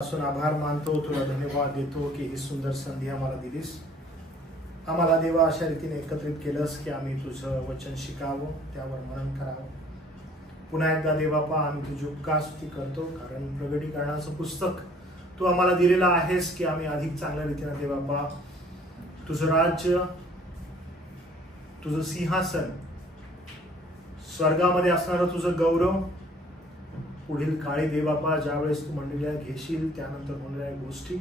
पासून आभार मानतो, तुला धन्यवाद देतो की ही सुंदर संधी आम्हाला दिलीस. आम्हाला देवा अशा रीतीने एकत्रित केलंस की आम्ही तुझं वचन शिकावं, त्यावर मनन करावं. पुन्हा एकदा देवापा आम्ही तुझी उपकारस्तुती करतो, कारण प्रगटीकरणाचं पुस्तक तू आम्हाला दिलेलं आहेस की आम्ही अधिक चांगल्या रीतीने देवापा तुझं राज्य, तुझं सिंहासन, स्वर्गामध्ये असणारं तुझं गौरव, पुढील काळी देवापा ज्यावेळेस तू मंडळीला घेशील त्यानंतर होणाऱ्या गोष्टी,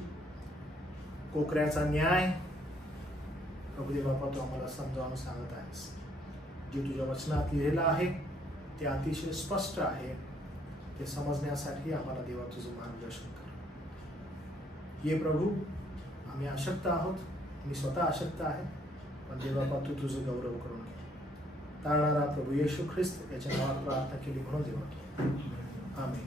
कोकऱ्याचा न्याय, प्रभू देवापा तू आम्हाला समजावून सांगत आहेस. जे तुझ्या वचनात लिहिलेलं आहे ते अतिशय स्पष्ट आहे. ते समजण्यासाठी आम्हाला देवा तुझं मार्गदर्शन कर. ये प्रभू, आम्ही अशक्त आहोत, मी स्वतः अशक्त आहे, पण देवापा तू तुझं गौरव करून घे. तारणारा प्रभू येशू ख्रिस्त याच्या नावात प्रार्थना केली म्हणून देवा, आमेन.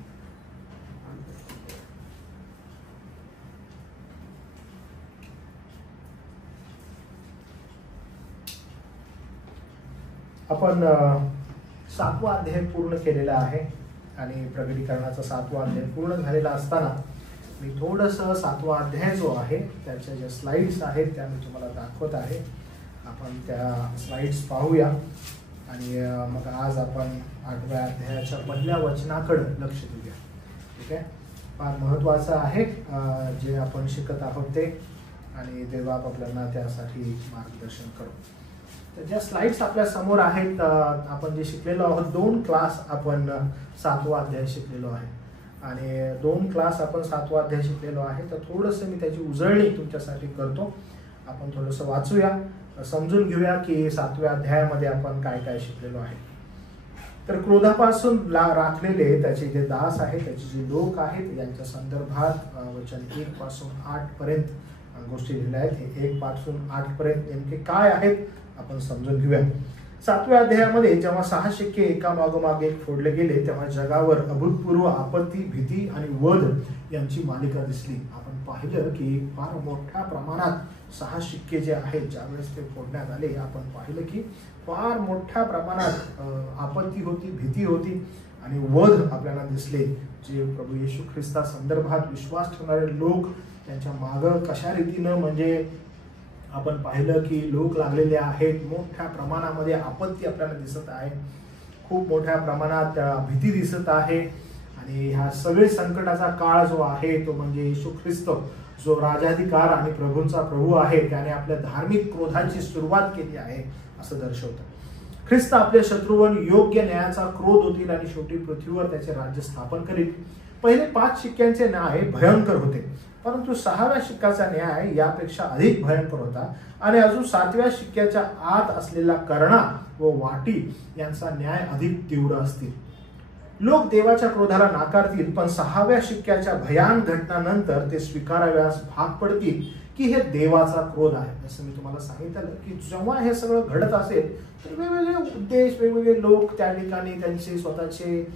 आपण 7वा अध्याय पूर्ण केलेला आहे आणि प्रगटीकरणाचा 7वा अध्याय पूर्ण झालेला असताना मी थोडंसं 7वा अध्याय जो आहे त्याच्या ज्या स्लाइड्स आहेत त्या मी तुम्हाला दाखवत आहे. आपण त्या स्लाइड्स पाहूया आणि मग आज आपण 8व्या अध्यायाच्या पहिल्या वचनाकडे लक्ष देऊया. ठीक आहे, फार महत्त्वाचं आहे जे आपण शिकत आहोत ते, आणि देवा आपल्याला त्यासाठी मार्गदर्शन करू. तर ज्या स्लाइड्स आपल्या समोर आहेत, आपण जे शिकलेलो आहोत, 2 क्लास आपण 7वा अध्याय शिकलेलो आहे आणि 2 क्लास आपण 7वा अध्याय शिकलेलो आहे. तर थोडंसं मी त्याची उजळणी तुमच्यासाठी करतो. आपण थोडंसं वाचूया, समजून घेऊया की 7व्या अध्यायामध्ये आपण काय काय शिकलेलो आहे. तर क्रोधापासून राखलेले त्याचे जे दास आहेत, त्याचे जे लोक आहेत, यांच्या संदर्भात वचन 1 पासून 8 पर्यंत गोष्टी लिहिल्या आहेत. हे 1 पासून 8 पर्यंत नेमके काय आहेत आपण समजून घेऊया. 7व्या अध्यायामध्ये जेव्हा 6 शिक्के एका मागोमाग एक फोडले गेले तेव्हा जगावर अभूतपूर्व आपत्ती, भीती आणि वध यांची मालिका दिसली. आपण पाहिलं की फार मोठ्या प्रमाणात 6 शिक्के जे आहेत ज्यावेळेस ते फोडण्यात आले, आपण पाहिलं की फार मोठ्या प्रमाणात आपत्ती होती, भीती होती आणि वध आपल्याला दिसले. जे प्रभू येशू ख्रिस्ता संदर्भात विश्वास ठेवणारे लोक त्यांच्या मागं कशा रीतीनं, म्हणजे आपण पाहिलं की लोक लागलेले आहेत, मोठ्या प्रमाणामध्ये आपत्ती आपल्याला दिसत आहे, खूप मोठ्या प्रमाणात भीती दिसत आहे. आणि ह्या सगळे संकटाचा काळ जो आहे तो म्हणजे येशू ख्रिस्त जो राजाधिकार आणि प्रभूंचा प्रभू आहे, त्याने आपल्या धार्मिक क्रोधाची सुरुवात केली आहे असं दर्शवतं. ख्रिस्त आपल्या शत्रूवर योग्य न्यायाचा क्रोध होतील आणि शेवटी पृथ्वीवर त्याचे राज्य स्थापन करील. पहिले 5 शिक्क्यांचे न्याय भयंकर होते, परंतु 6व्या शिक्क्याचा न्याय यापेक्षा अधिक भयंकर होता आणि अजून 7व्या शिक्क्याच्या आत असलेला कर्णा व वाटी यांचा न्याय अधिक तीव्र असतील. लोक देवाच्या क्रोधाला नाकारतील, पण 6व्या शिक्क्याच्या भयान घटनानंतर ते स्वीकाराव्यास भाग पडतील की हे देवाचा क्रोध आहे. जसं मी तुम्हाला सांगितलं की जेव्हा हे सगळं घडत असेल तर वेगवेगळे उद्देश, वेगवेगळे लोक त्या ठिकाणी त्यांचे स्वतःचे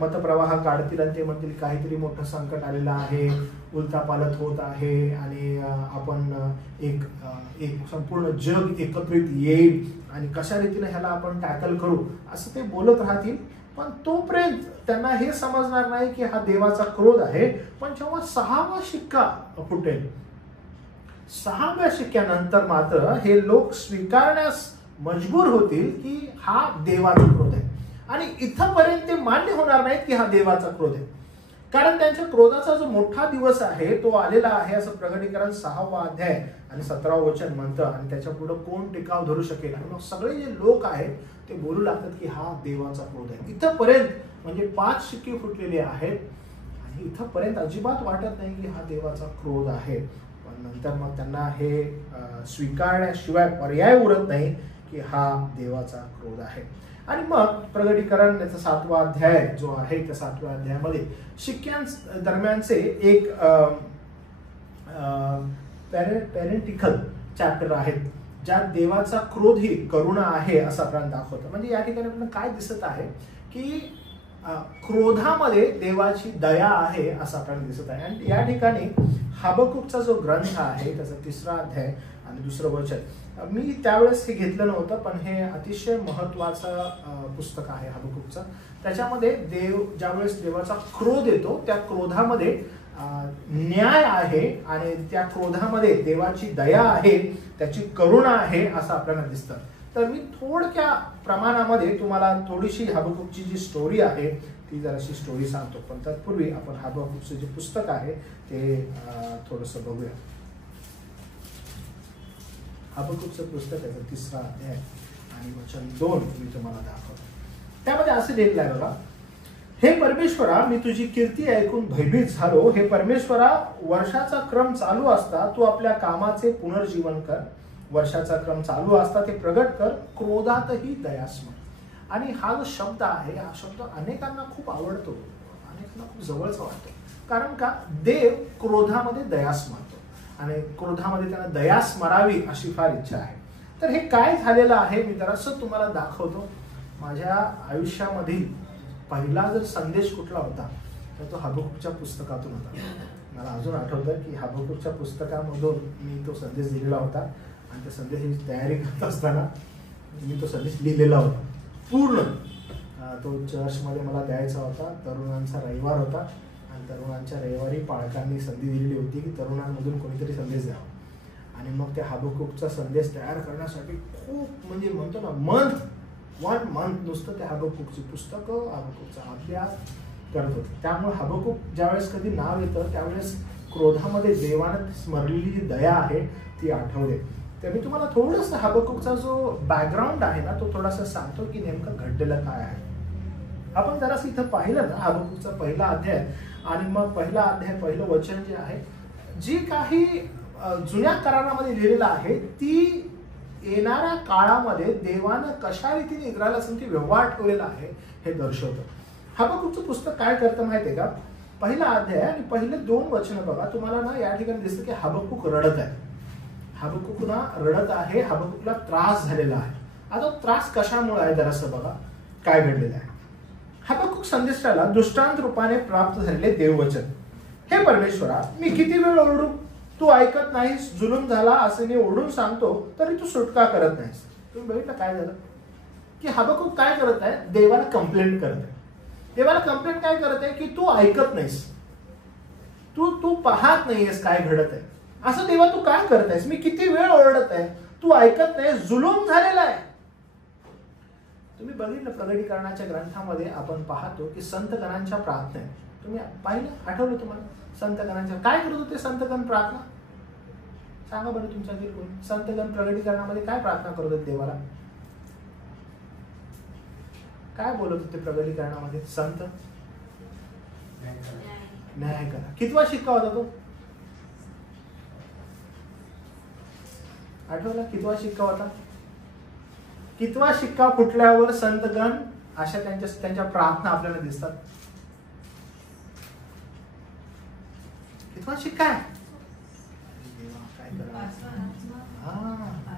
मतप्रवाह काढतील आणि ते म्हणतील काहीतरी मोठं संकट आलेलं आहे, उलथापालथ होत आहे आणि आपण एक संपूर्ण जग एकत्रित येईल आणि कशा रीतीने ह्याला आपण टॅकल करू असं ते बोलत राहतील. पण तोपर्यंत त्यांना हे समजणार नाही की हा देवाचा क्रोध आहे. पण जेव्हा 6वा शिक्का फुटेल, 6व्या शिक्क्यानंतर मात्र हे लोक स्वीकारण्यास मजबूर होतील की हा देवाचा क्रोध आहे. आणि इथंपर्यंत ते मान्य होणार नाहीत की हा देवाचा क्रोध आहे, कारण त्यांच्या क्रोधाचा जो मोठा दिवस आहे तो आलेला आहे असं प्रगटीकरण 6वा अध्याय आणि 17वा वचन म्हणतं. आणि त्याच्या पुढे कोण टिकाव धरू शकेल, आणि मग सगळे जे लोक आहेत ते बोलू लागतात की हा देवाचा क्रोध आहे. इथंपर्यंत म्हणजे 5 शिक्के फुटलेले आहेत आणि इथंपर्यंत अजिबात वाटत नाही की हा देवाचा क्रोध आहे. पण नंतर मग त्यांना हे स्वीकारण्याशिवाय पर्याय उरत नाही की हा देवाचा क्रोध आहे. आणि मग प्रगटीकरण याचा 7वा अध्याय जो आहे त्या 7व्या अध्यायामध्ये शिक्क्यां दरम्यानचे एक पॅरेंटिकल चॅप्टर आहेत, ज्यात देवाचा क्रोध ही करुणा आहे असं आपल्याला दाखवतं. म्हणजे या ठिकाणी आपल्याला काय दिसत आहे की क्रोधामध्ये देवाची दया आहे असं आपल्याला दिसत आहे. आणि या ठिकाणी हबक्कूकचा जो ग्रंथ आहे त्याचा 3रा अध्याय आणि 2रं वचन, मी त्यावेळेस हे घेतलं नव्हतं पण हे अतिशय महत्त्वाचं पुस्तक आहे हबक्कूकचं. त्याच्यामध्ये ज्यावेळेस देवाचा क्रोध येतो त्या क्रोधामध्ये न्याय आहे आणि त्या क्रोधामध्ये देवाची दया आहे, त्याची करुणा आहे असं आपल्याला दिसतं. तर मी थोडक्या प्रमाणामध्ये तुम्हाला थोडीशी हबक्कूकची जी स्टोरी आहे ती जराशी स्टोरी सांगतो. पण तत्पूर्वी आपण हबक्कूकचं जे पुस्तक आहे ते थोडंसं बघूया. हबक्कूकचं पुस्तक आहे 3रा अध्याय आणि वचन 2 मी तुम्हाला दाखवतो. त्यामध्ये असं लिहिलेलं आहे बघा, हे परमेश्वरा, मी तुझी कीर्ती ऐकून भयभीत झालो. हे परमेश्वरा, वर्षाचा क्रम चालू असता तू आपल्या कामाचे पुनर्जीवन कर. वर्षाचा क्रम चालू असता ते प्रगट कर, क्रोधातही दयास्मर. आणि हा जो शब्द आहे, हा शब्द अनेकांना खूप आवडतो, अनेकांना खूप जवळचा वाटतो. कारण का, देव क्रोधामध्ये दया स्मरतो आणि क्रोधामध्ये त्यांना दया स्मरावी अशी फार इच्छा आहे. तर हे काय झालेलं आहे मी जरासं तुम्हाला दाखवतो. माझ्या आयुष्यामधील पहिला जर संदेश कुठला होता तर तो हबक्कूकच्या पुस्तकातून होता. मला अजून आठवतं की हबक्कूकच्या पुस्तकामधून मी तो संदेश दिलेला होता आणि त्या संदेशाची तयारी करत असताना मी तो संदेश लिहिलेला होता पूर्ण. तो चर्चमध्ये मला द्यायचा होता. तरुणांचा रविवार होता आणि तरुणांच्या रविवारी पालकांनी संधी दिलेली होती की तरुणांमधून कोणीतरी संदेश द्यावा. आणि मग त्या हबक्कूकचा संदेश तयार करण्यासाठी खूप म्हणजे म्हणतो ना 1 मंथ नुसतं त्या हबक्कूकची पुस्तकं, हबक्कूकचा अभ्यास करत होते. त्यामुळे हबक्कूक ज्यावेळेस कधी नाव येतं त्यावेळेस क्रोधामध्ये देवानं स्मरलेली जी दया आहे ती आठवते. तर मी तुम्हाला थोडंसं हबक्कूकचा जो बॅकग्राऊंड आहे ना तो थोडासा सांगतो की नेमकं घडलेलं काय आहे. आपण जरासं इथं पाहिलं ना हबक्कूकचा पहिला अध्याय आणि मग पहिला अध्याय पहिलं वचन जे आहे, जी काही जुन्या करारामध्ये लिहिलेलं आहे ती येणाऱ्या काळामध्ये देवानं कशा रीतीने इस्रायला संगती व्यवहार ठेवलेला आहे हे दर्शवतं. हबक्कूकचं पुस्तक काय करतं माहितीये का, पहिला अध्याय आणि पहिले 2 वचन बघा, तुम्हाला ना या ठिकाणी दिसतं की हबक्कूक रडत आहे. हबक्कूक ना रडत आहे, हबक्कूकला त्रास झालेला आहे. आता त्रास कशामुळे आहे जरासं बघा काय घडलेलं आहे. हबक्कूक संदेशाला दृष्टांत रूपाने प्राप्त झालेले देववचन. हे परमेश्वरा, मी किती वेळ ओरडू, तू ऐकत नाहीस. जुलूम झाला असे मी ओरडून सांगतो तरी तू सुटका करत नाहीस. तुम्ही बघितलं काय झालं की हबक्कूक काय करत आहे, देवाला कंप्लेंट करत आहे. देवाला कंप्लेंट काय करत आहे की तू ऐकत नाहीस, तू पाहत नाहीयेस काय घडत आहे. असं देवा तू काय करत आहेस, मी किती वेळ ओरडत आहे, तू ऐकत नाहीस, जुलूम झालेला आहे. तुम्ही बघितलं प्रगटीकरणाच्या ग्रंथामध्ये आपण पाहतो की संतगणांच्या प्रार्थना आहे. तुम्ही पाहिलं, आठवलं तुम्हाला संतगणांच्या काय करत होते संतगण प्रार्थना? सांगा बरं तुमच्यातील कोण संतगण प्रगटीकरणामध्ये काय प्रार्थना करत होते देवाला? काय बोलत होते प्रगटीकरणामध्ये संत? न्याय करा. कितवा शिक्का होता तो? आठवला कितवा शिक्का होता? कितवा शिक्का फुटल्यावर संतगण अशा त्यांच्या प्रार्थना आपल्याला दिसतात? कितवा शिक्का आहे?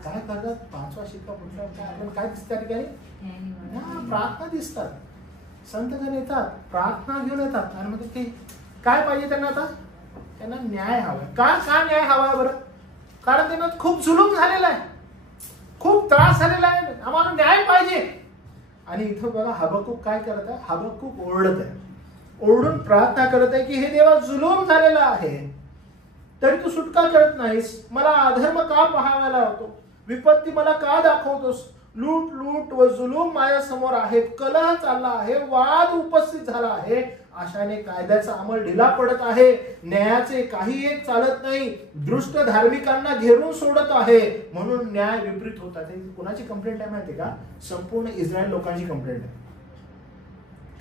काय करतात? 5वा शिक्का फुटल्यावर काय आपल्याला काय दिसत त्या ठिकाणी? प्रार्थना दिसतात. संतगण येतात, प्रार्थना घेऊन येतात आणि मग ते काय पाहिजे त्यांना? आता त्यांना न्याय हवाय. का न्याय हवाय बरं? कारण त्यांना खूप जुलूम झालेला आहे, खूप त्रास झालेला आहे, आम्हाला न्याय पाहिजे. आणि इथं बघा हबक्कूक काय करत आहे, हबक्कूक ओरडत आहे, ओरडून प्रार्थना करत आहे की हे देवा जुलूम झालेला आहे तरी तू सुटका करत नाहीस. मला अधर्म का पाहायला होतो, विपत्ती मला का दाखवतोस, लूट लूट व जुलूम माझ्या समोर आहेत, कलह चालला आहे, वाद उपस्थित झाला आहे, अशाने कायद्याचा अंमल ढिला पडत आहे, न्यायाचे काही एक चालत नाही, दृष्ट धार्मिकांना घेरून सोडत आहे, म्हणून न्याय विपरीत होतात. कुणाची कंप्लेंट आहे माहिती का? संपूर्ण इस्रायल लोकांची कंप्लेंट आहे.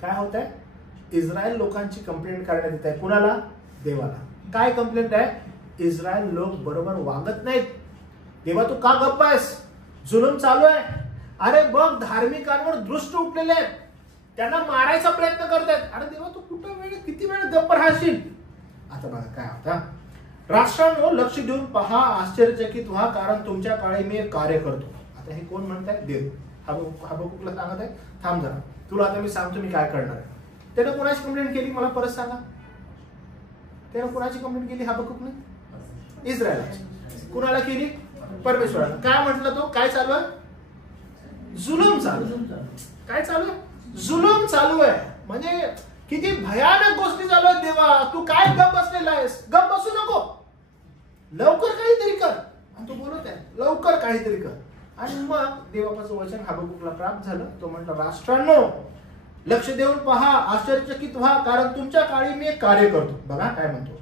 काय होत आहे? इस्रायल लोकांची कंप्लेंट करण्यात येत आहे. कुणाला? देवाला. काय कंप्लेंट आहे? इस्रायल लोक बरोबर वागत नाहीत. देवा तू का गप्प आहेस? जुलूम चालू आहे. अरे बघ धार्मिकांवर दृष्ट उठलेले आहेत, त्यांना मारायचा प्रयत्न करतायत. अरे देवा तू किती वेळ गप्प राहशील? आता बघा काय होता, राष्ट्रांनो लक्ष देऊन पहा, आश्चर्यचकित व्हा, कारण तुमच्या काळी मी एक कार्य करतो. आता हे कोण म्हणताय? देव हबक्कूकला सांगत आहे थांब जरा, तुला आता मी सांगतो मी काय करणार आहे. त्यानं कोणाची कंप्लेंट केली मला परत सांगा? त्यानं कोणाची कंप्लेंट केली हबक्कूकने? इस्रायलाची. कुणाला केली? परमेश्वराला. काय म्हटलं तो? काय चालू आहे? जुलूम चालू. काय चालू आहे? जुलूम चालू आहे. म्हणजे किती भयानक गोष्टी चालू आहेत देवा, तू काय गप बसलेला आहेस? गप बसू नको, लवकर काहीतरी कर. आणि तो बोलत आहे लवकर काहीतरी कर. आणि मग देवाचं वचन हबक्कूकला प्राप्त झालं. तो म्हटलं, राष्ट्रांनो लक्ष देऊन पहा, आश्चर्यचकित व्हा, कारण तुमच्या काळी मी एक कार्य करतो. बघा काय म्हणतो,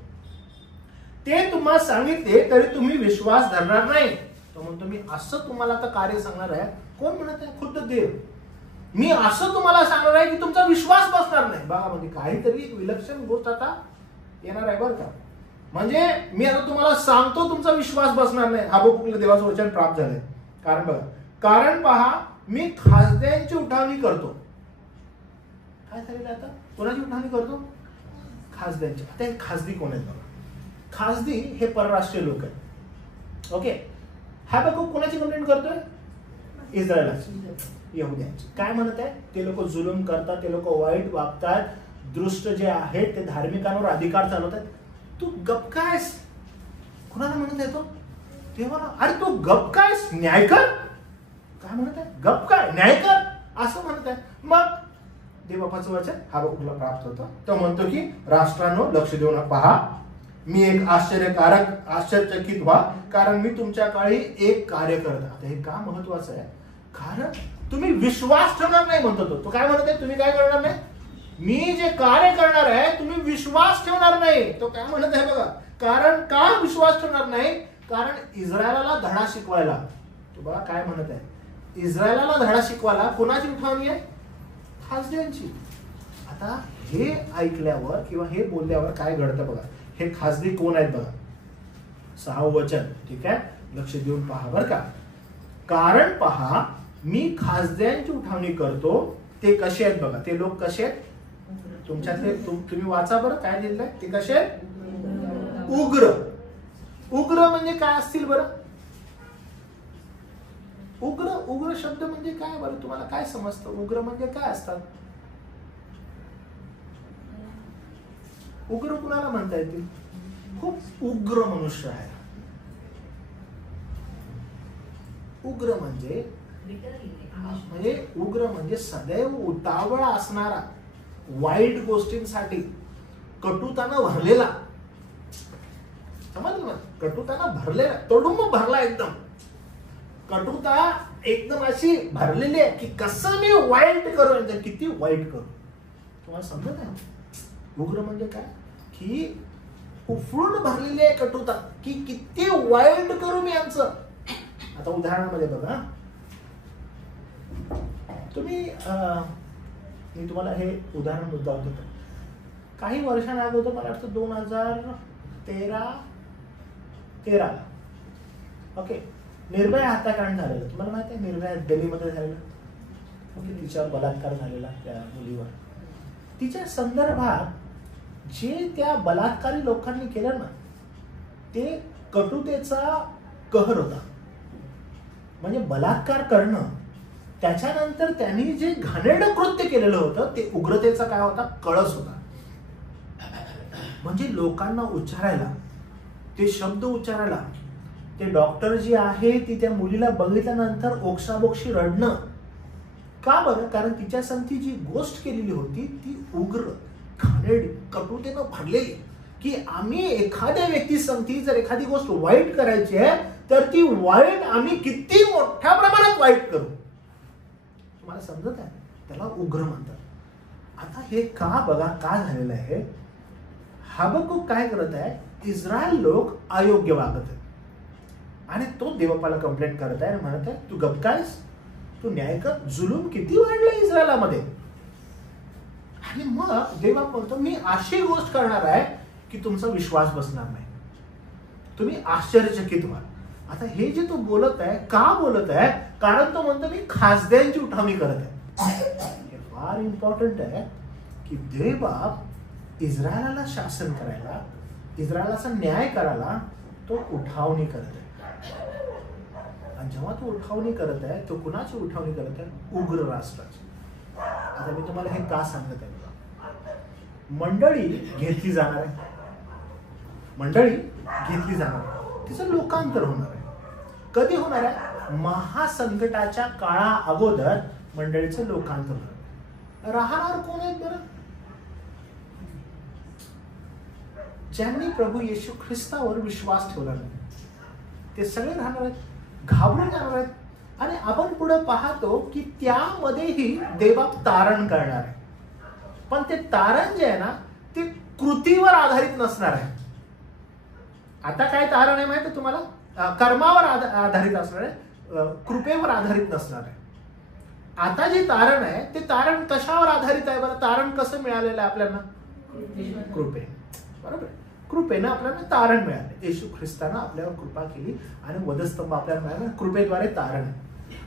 ते तुम्हाला सांगितले तरी तुम्ही विश्वास धरणार नाही. तो म्हणतो, मी असं तुम्हाला आता कार्य सांगणार आहे. कोण म्हणत आहे? खुद्द देव. मी असं तुम्हाला सांगणार आहे की तुमचा विश्वास बसणार नाही. बघा, म्हणजे काहीतरी एक विलक्षण गोष्ट आता येणार आहे बरं का. म्हणजे मी आता तुम्हाला सांगतो, तुमचा विश्वास बसणार नाही. हबक्कूकला देवाचं वचन प्राप्त झालंय. कारण बघा, कारण पहा मी खासद्यांची उठावणी करतो. काय झालेलं आता? कोणाची उठावणी करतो? खासद्यांची. आता हे खासदी कोण आहेत बघा? खासदी हे परराष्ट्रीय लोक आहेत. ओके, हबक्कूक कोणाची कंप्लेंट करतोय? इस्रायलाची, यहुद्यांची. काय म्हणत आहे? ते लोक जुलूम करतात, ते लोक वाईट वागतात, दृष्ट जे आहेत ते धार्मिकांवर अधिकार चालवतात. तू गप कायस? कुणाला म्हणत आहे तो? देवाला. अरे तू गप कायस? न्याय कर. काय म्हणत आहे? गप काय? न्याय कर असं म्हणत आहे. मग देवबापाचं वचन हबक्कूकला प्राप्त होतं. तो म्हणतो की राष्ट्रांनो लक्ष देऊन पहा, मी एक आश्चर्यचकित व्हा, कारण मी तुमच्या काळी एक कार्य करत. आता हे का महत्वाचं आहे? कारण तुम्ही विश्वास ठेवणार नाही म्हणतो तो. काय म्हणत आहे? तुम्ही काय करणार नाही? मी जे कार्य करणार आहे तुम्ही विश्वास ठेवणार नाही. तो काय म्हणत आहे बघा, कारण का विश्वास ठेवणार नाही? कारण इस्रायलाला धडा शिकवायला. तो बघा काय म्हणत आहे, इस्रायलाला धडा शिकवायला कोणाची उठावणी आहे? खासद्यांची. आता हे ऐकल्यावर किंवा हे बोलल्यावर काय घडतं बघा. हे खासदी कोण आहेत बघा, 6 वचन. ठीक आहे, लक्ष देऊन पहा बरं का. कारण पहा मी खासद्यांची उठावणी करतो. ते कसे आहेत बघा, ते लोक कसे आहेत? तुमच्यातले तुम्ही वाचा बरं काय लिहिलं आहे. ते कसे आहेत? उग्र. उग्र म्हणजे काय असतील बरं? उग्र शब्द म्हणजे काय बरं? तुम्हाला काय समजतं? उग्र म्हणजे काय असतात? उग्र कुणाला म्हणता येतील? खूप उग्र मनुष्य आहे. उग्र म्हणजे उग्र म्हणजे सदैव उतावळा असणारा, वाईट गोष्टींसाठी कटुतानं भरलेला. समजलं ना? कटुतानं भरलेला, तोडुंब भरला एकदम. कटुता एकदम अशी भरलेली आहे की कसं मी वाईट करू, किती वाईट करू. तुम्हाला समजत आहे? उग्र म्हणजे काय? की उफळून भरलेली आहे कटुता, की किती वाईट करू मी यांचं. आता उदाहरणामध्ये बघा, मी तुम्हाला हे उदाहरण मुद्दा देतो. काही वर्षांअगोदर मला वाटतं 2013 ओके, निर्भया हत्याकांड झालेलं. तुम्हाला माहिती आहे? निर्भया दिल्लीमध्ये झालेलं. ओके, तिच्यावर बलात्कार झालेला त्या मुलीवर. तिच्या संदर्भात जे त्या बलात्कारी लोकांनी केलं ना, ते कटुतेचा कहर होता. म्हणजे बलात्कार करणं, त्याच्यानंतर त्यांनी जे घाणेरडं कृत्य केलेलं होतं ते उग्रतेचा काय होता? कळस होता. म्हणजे लोकांना उच्चारायला, ते शब्द उच्चारायला, ते डॉक्टर जी आहे ती त्या मुलीला बघितल्यानंतर ओक्साबोक्षी रडणं. का बरं? कारण तिच्या संगती जी गोष्ट केलेली होती ती उग्र, घाणेरडी, कटुतेनं भरलेली. की आम्ही एखाद्या व्यक्ती संगती जर एखादी गोष्ट वाईट करायची आहे तर ती वाईट आम्ही किती मोठ्या प्रमाणात वाईट करू. तुम्हाला समजत आहे? त्याला उग्र म्हणतात. आता हे का बघा का झालेलं आहे? हबक्कूक काय करत आहे? इस्रायल लोक अयोग्य वागत आहेत आणि तो देवबापाला कंप्लेंट करत आहे, म्हणत आहे तू गप कायस, तू न्याय कर. जुलूम किती वाढला इस्रायलामध्ये. आणि मग देवबाप म्हणतो मी अशी गोष्ट करणार आहे की तुमचा विश्वास बसणार नाही, तुम्ही आश्चर्यचकित व्हाल. आता हे जे तो बोलत आहे, का बोलत आहे? कारण तो म्हणतो मी खासद्यांची उठावणी करत आहे. हे फार इम्पॉर्टंट आहे की देवबाप इस्रायलाला शासन करायला, इस्रायलाचा न्याय करायला तो उठावणी करत आहे. आणि जेव्हा तो उठावणी करत आहे, तो कुणाची उठावणी करत आहे? उग्र राष्ट्राची. आता मी तुम्हाला हे का सांगत आहे? मंडळी घेतली जाणार आहे, मंडळी घेतली जाणार आहे, तिचं लोकांतर होणार आहे. कधी होणार आहे? महासंकटाच्या काळा अगोदर मंडळीचं लोकांतर होणार. राहणार कोण आहेत बरं? ज्यांनी प्रभू येशू ख्रिस्तावर विश्वास ठेवला नाही ते सगळे राहणार आहेत, घाबरून जाणार आहेत. आणि आपण पुढे पाहतो की त्यामध्येही देवा तारण करणार आहे. पण ते तारण जे आहे ना ते कृतीवर आधारित नसणार आहे. आता काय तारण आहे माहिती तुम्हाला? कर्मावर आधारित असणार आहे, कृपेवर आधारित नसणार आहे. आता जे तारण आहे ते तारण कशावर आधारित आहे बरं? तारण कसं मिळालेलं आहे आपल्याला? कृपे, बरोबर. कृपेनं आपल्याला तारण मिळाले. येशू ख्रिस्तानं आपल्यावर कृपा केली आणि वधस्तंभ आपल्याला मिळाला. कृपेद्वारे तारण.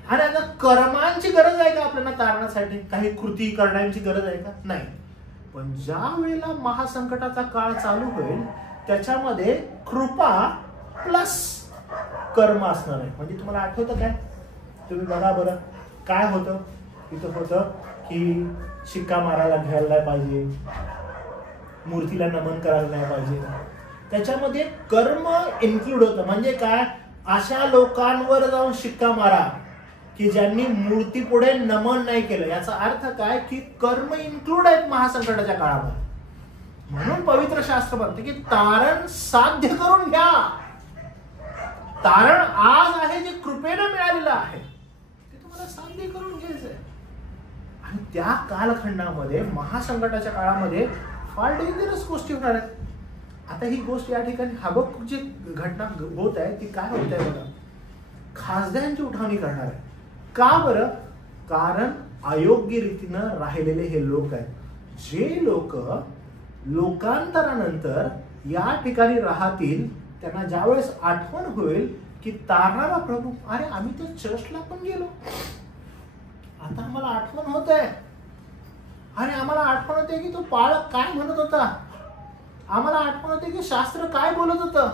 आणि आता कर्मांची गरज आहे का आपल्याला तारणासाठी? काही कृती करण्याची गरज आहे का? नाही. पण ज्या वेळेला महासंकटाचा काळ चालू होईल त्याच्यामध्ये कृपा प्लस कर्म असणार आहे. म्हणजे तुम्हाला आठवतं काय? तुम्ही बघा बरं काय होतं इथं. होतं की शिक्का मारायला घ्यायला नाही पाहिजे, मूर्तीला नमन करायला नाही पाहिजे. त्याच्यामध्ये कर्म इन्क्लूड होतं. म्हणजे काय? अशा लोकांवर जाऊन शिक्का मारा की ज्यांनी मूर्ती पुढे नमन नाही केलं. याचा अर्थ काय? की कर्म इन्क्लूड आहेत महासंकटाच्या काळामध्ये. म्हणून पवित्र शास्त्र म्हणते की तारण साध्य करून घ्या. तारण आज आहे जे कृपेनं मिळालेलं आहे ते तुम्हाला साध्य करून घ्यायचंय. आणि त्या कालखंडामध्ये महासंकटाच्या काळामध्ये फार डेंजरस गोष्टी होणार आहेत. आता ही गोष्ट या ठिकाणी हबक्कूक जी घटना होत आहे ती काय होत आहे बघा. खासदारांची उठवणी करणार आहे. का बरं? कारण अयोग्य रीतीनं राहिलेले हे लोक आहेत. जे लोक लोकांतरानंतर या ठिकाणी राहतील त्यांना ज्यावेळेस आठवण होईल की तारणारा प्रभू, अरे आम्ही तर चर्चला पण गेलो, आता आम्हाला आठवण होत आहे. अरे आम्हाला आठवण होते की तो पाळक काय म्हणत होता, आम्हाला आठवण होते की शास्त्र काय बोलत होतं.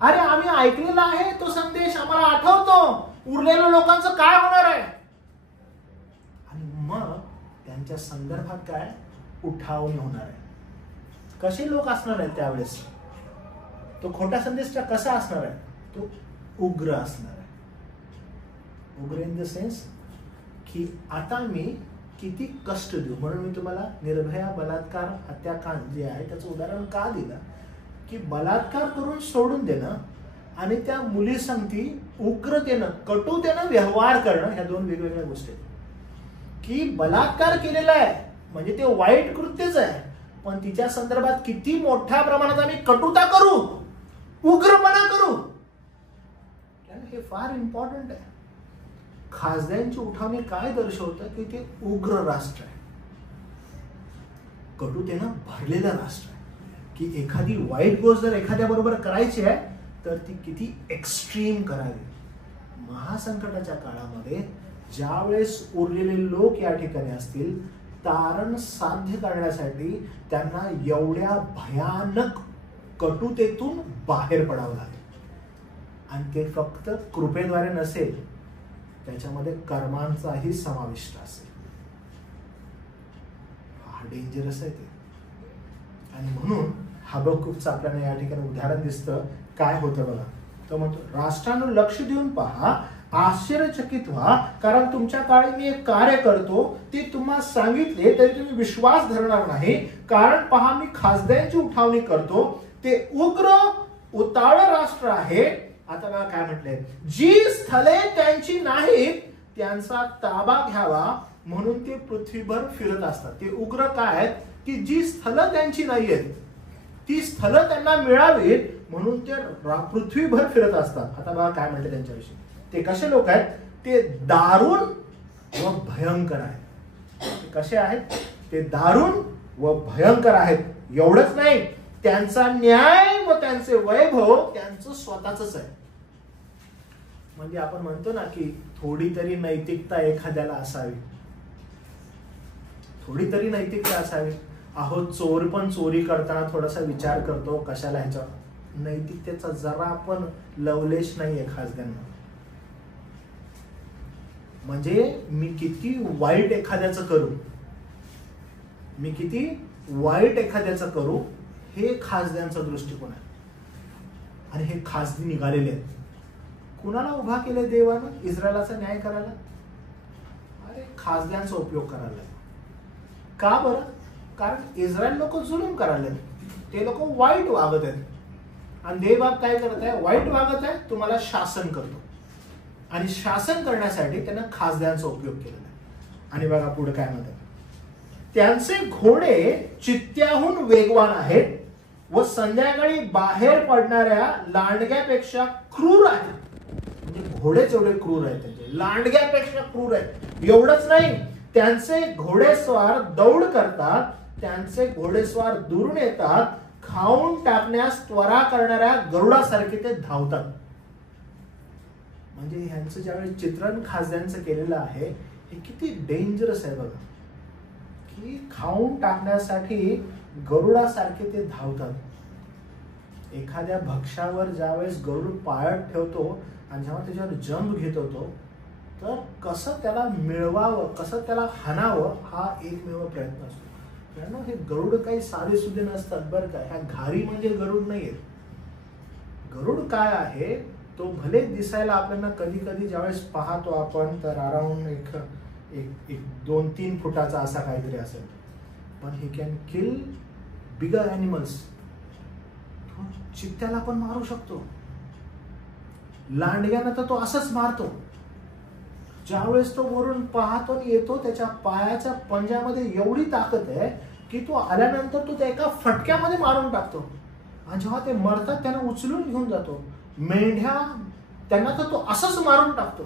अरे आम्ही ऐकलेला आहे तो संदेश, आम्हाला आठवतो उरलेल्या लोकांचं काय होणार आहे. आणि मग त्यांच्या संदर्भात काय उठावणी होणार आहे. कसे लोक असणार आहेत त्यावेळेस? तो खोटा संदेश कसा असणार आहे? तो उग्र असणार आहे. उग्र इन द सेन्स की आता मी किती कष्ट देऊ. म्हणून मी तुम्हाला निर्भया बलात्कार हत्याकांड जे आहे त्याचं उदाहरण का दिलं की बलात्कार करून सोडून देणं आणि त्या मुली संगती उग्रतेनं कटुतेनं व्यवहार करणं ह्या दोन वेगवेगळ्या गोष्टी आहेत. की बलात्कार केलेला आहे म्हणजे ते वाईट कृत्यच आहे, पण तिच्या संदर्भात किती मोठ्या प्रमाणात आम्ही कटुता करू, उग्रपणा करू, हे फार इम्पॉर्टंट आहे. खासदारांची उठावणी काय दर्शवतं की ते उग्र राष्ट्र आहे, कटुतेनं भरलेलं राष्ट्र आहे. की एखादी वाईट गोष्ट जर एखाद्या बरोबर करायची आहे तर ती किती एक्स्ट्रीम करावी. महासंकटाच्या काळामध्ये ज्या वेळेस उरलेले लोक या ठिकाणी असतील तारण साध्य करण्यासाठी त्यांना एवढ्या भयानक कटुतेतून बाहेर पडावं लागेल. आणि ते फक्त कृपेद्वारे नसेल, त्याच्यामध्ये कर्मांचाही समाविष्ट असेल. हा डेंजरस आहे ते. आणि म्हणून हबक्कूकचं आपल्याला या ठिकाणी उदाहरण दिसतं. काय होतं बघा. तो म्हणतो राष्ट्रांवर लक्ष देऊन पहा, आश्चर्यचकित व्हा, कारण तुमच्या काळी मी एक कार्य करतो ते तुम्हाला सांगितले तरी तुम्ही विश्वास धरणार नाही. कारण पहा मी खासदारांची उठावणी करतो, ते उग्र उतावळ राष्ट्र आहे. आता बघा काय म्हटलंय, जी स्थले त्यांची नाहीत त्यांचा ताबा घ्यावा म्हणून ते पृथ्वीभर फिरत असतात. ते उग्र काय आहेत की जी स्थलं त्यांची नाहीयेत ती स्थलं त्यांना मिळावीत म्हणून ते पृथ्वीभर फिरत असतात. आता बघा काय म्हटलं त्यांच्याविषयी. ते कसे लोक आहेत? ते दारुण व भयंकर आहेत. ते कसे आहेत? ते दारुण व भयंकर आहेत. एवढंच नाही, त्यांचा न्याय व त्यांचे वैभव त्यांचं स्वतःच आहे. म्हणजे आपण म्हणतो ना की थोडी तरी नैतिकता एखाद्याला असावी, थोडी तरी नैतिकता असावी. अहो चोर पण चोरी करताना थोडासा विचार करतो कशाला, ह्याच्या नैतिकतेचा जरा पण लवलेश नाहीये खासदारांना. म्हणजे मी किती वाईट एखाद्याचं करू, मी किती वाईट एखाद्याचं करू, हे खासदारांचा दृष्टिकोन आहे. आणि हे खासदी निघालेले आहेत. कुणाला उभा केलंय देवानं इस्रायलाचा न्याय करायला? अरे खासदारांचा उपयोग करायला. का बरं? कारण इस्रायल लोक जुलूम करायला. ते लोक वाईट वागत आहेत. आणि देवबाप काय करत आहे? वाईट वागत आहे, तुम्हाला शासन करतो. आणि शासन करण्यासाठी त्यानं खासदारांचा उपयोग केलेला आहे. आणि बघा पुढे काय म्हणतात, त्यांचे घोडे चित्त्याहून वेगवान आहेत व संध्याकाळी बाहेर पडणाऱ्या लांडग्यापेक्षा क्रूर आहेत. म्हणजे घोडेच एवढे क्रूर आहेत, त्यांचे लांडग्यापेक्षा क्रूर आहेत. एवढंच नाही, त्यांचे घोडेस्वार दौड करतात, त्यांचे घोडेस्वार दुरून येतात, खाऊन टाकण्यास त्वरा करणाऱ्या गरुडासारखे ते धावतात. म्हणजे ह्यांचं ज्यावेळी चित्रण खासदारांचं केलेलं आहे, हे किती डेंजरस आहे बघा, की खाऊन टाकण्यासाठी गरुडासारखे ते धावतात. एखाद्या भक्ष्यावर ज्यावेळेस गरुड पाळत ठेवतो आणि जेव्हा त्याच्यावर जंप घेत होतो, तर कसं त्याला मिळवावं, कसं त्याला हाणावं, हा एकमेव प्रयत्न असतो. कारण हे गरुड काही साधे सुधे नसतात बरं का. ह्या घारी म्हणजे गरुड नाहीये. गरुड काय आहे, तो भले दिसायला आपल्याला कधी कधी ज्यावेळेस पाहतो आपण, तर अराउंड एक 2-3 फुटाचा असा काहीतरी असेल, पण he can kill bigger animals. चित्त्याला पण मारू शकतो, लांडग्यानं तर तो असंच मारतो. ज्यावेळेस तो वरून पाहतो येतो, त्याच्या पायाच्या पंजामध्ये एवढी ताकद आहे की तो आल्यानंतर तो त्या एका फटक्यामध्ये मारून टाकतो. आणि जेव्हा ते मरतात त्यांना उचलून घेऊन जातो. मेंढ्या त्यांना तर तो असंच मारून टाकतो.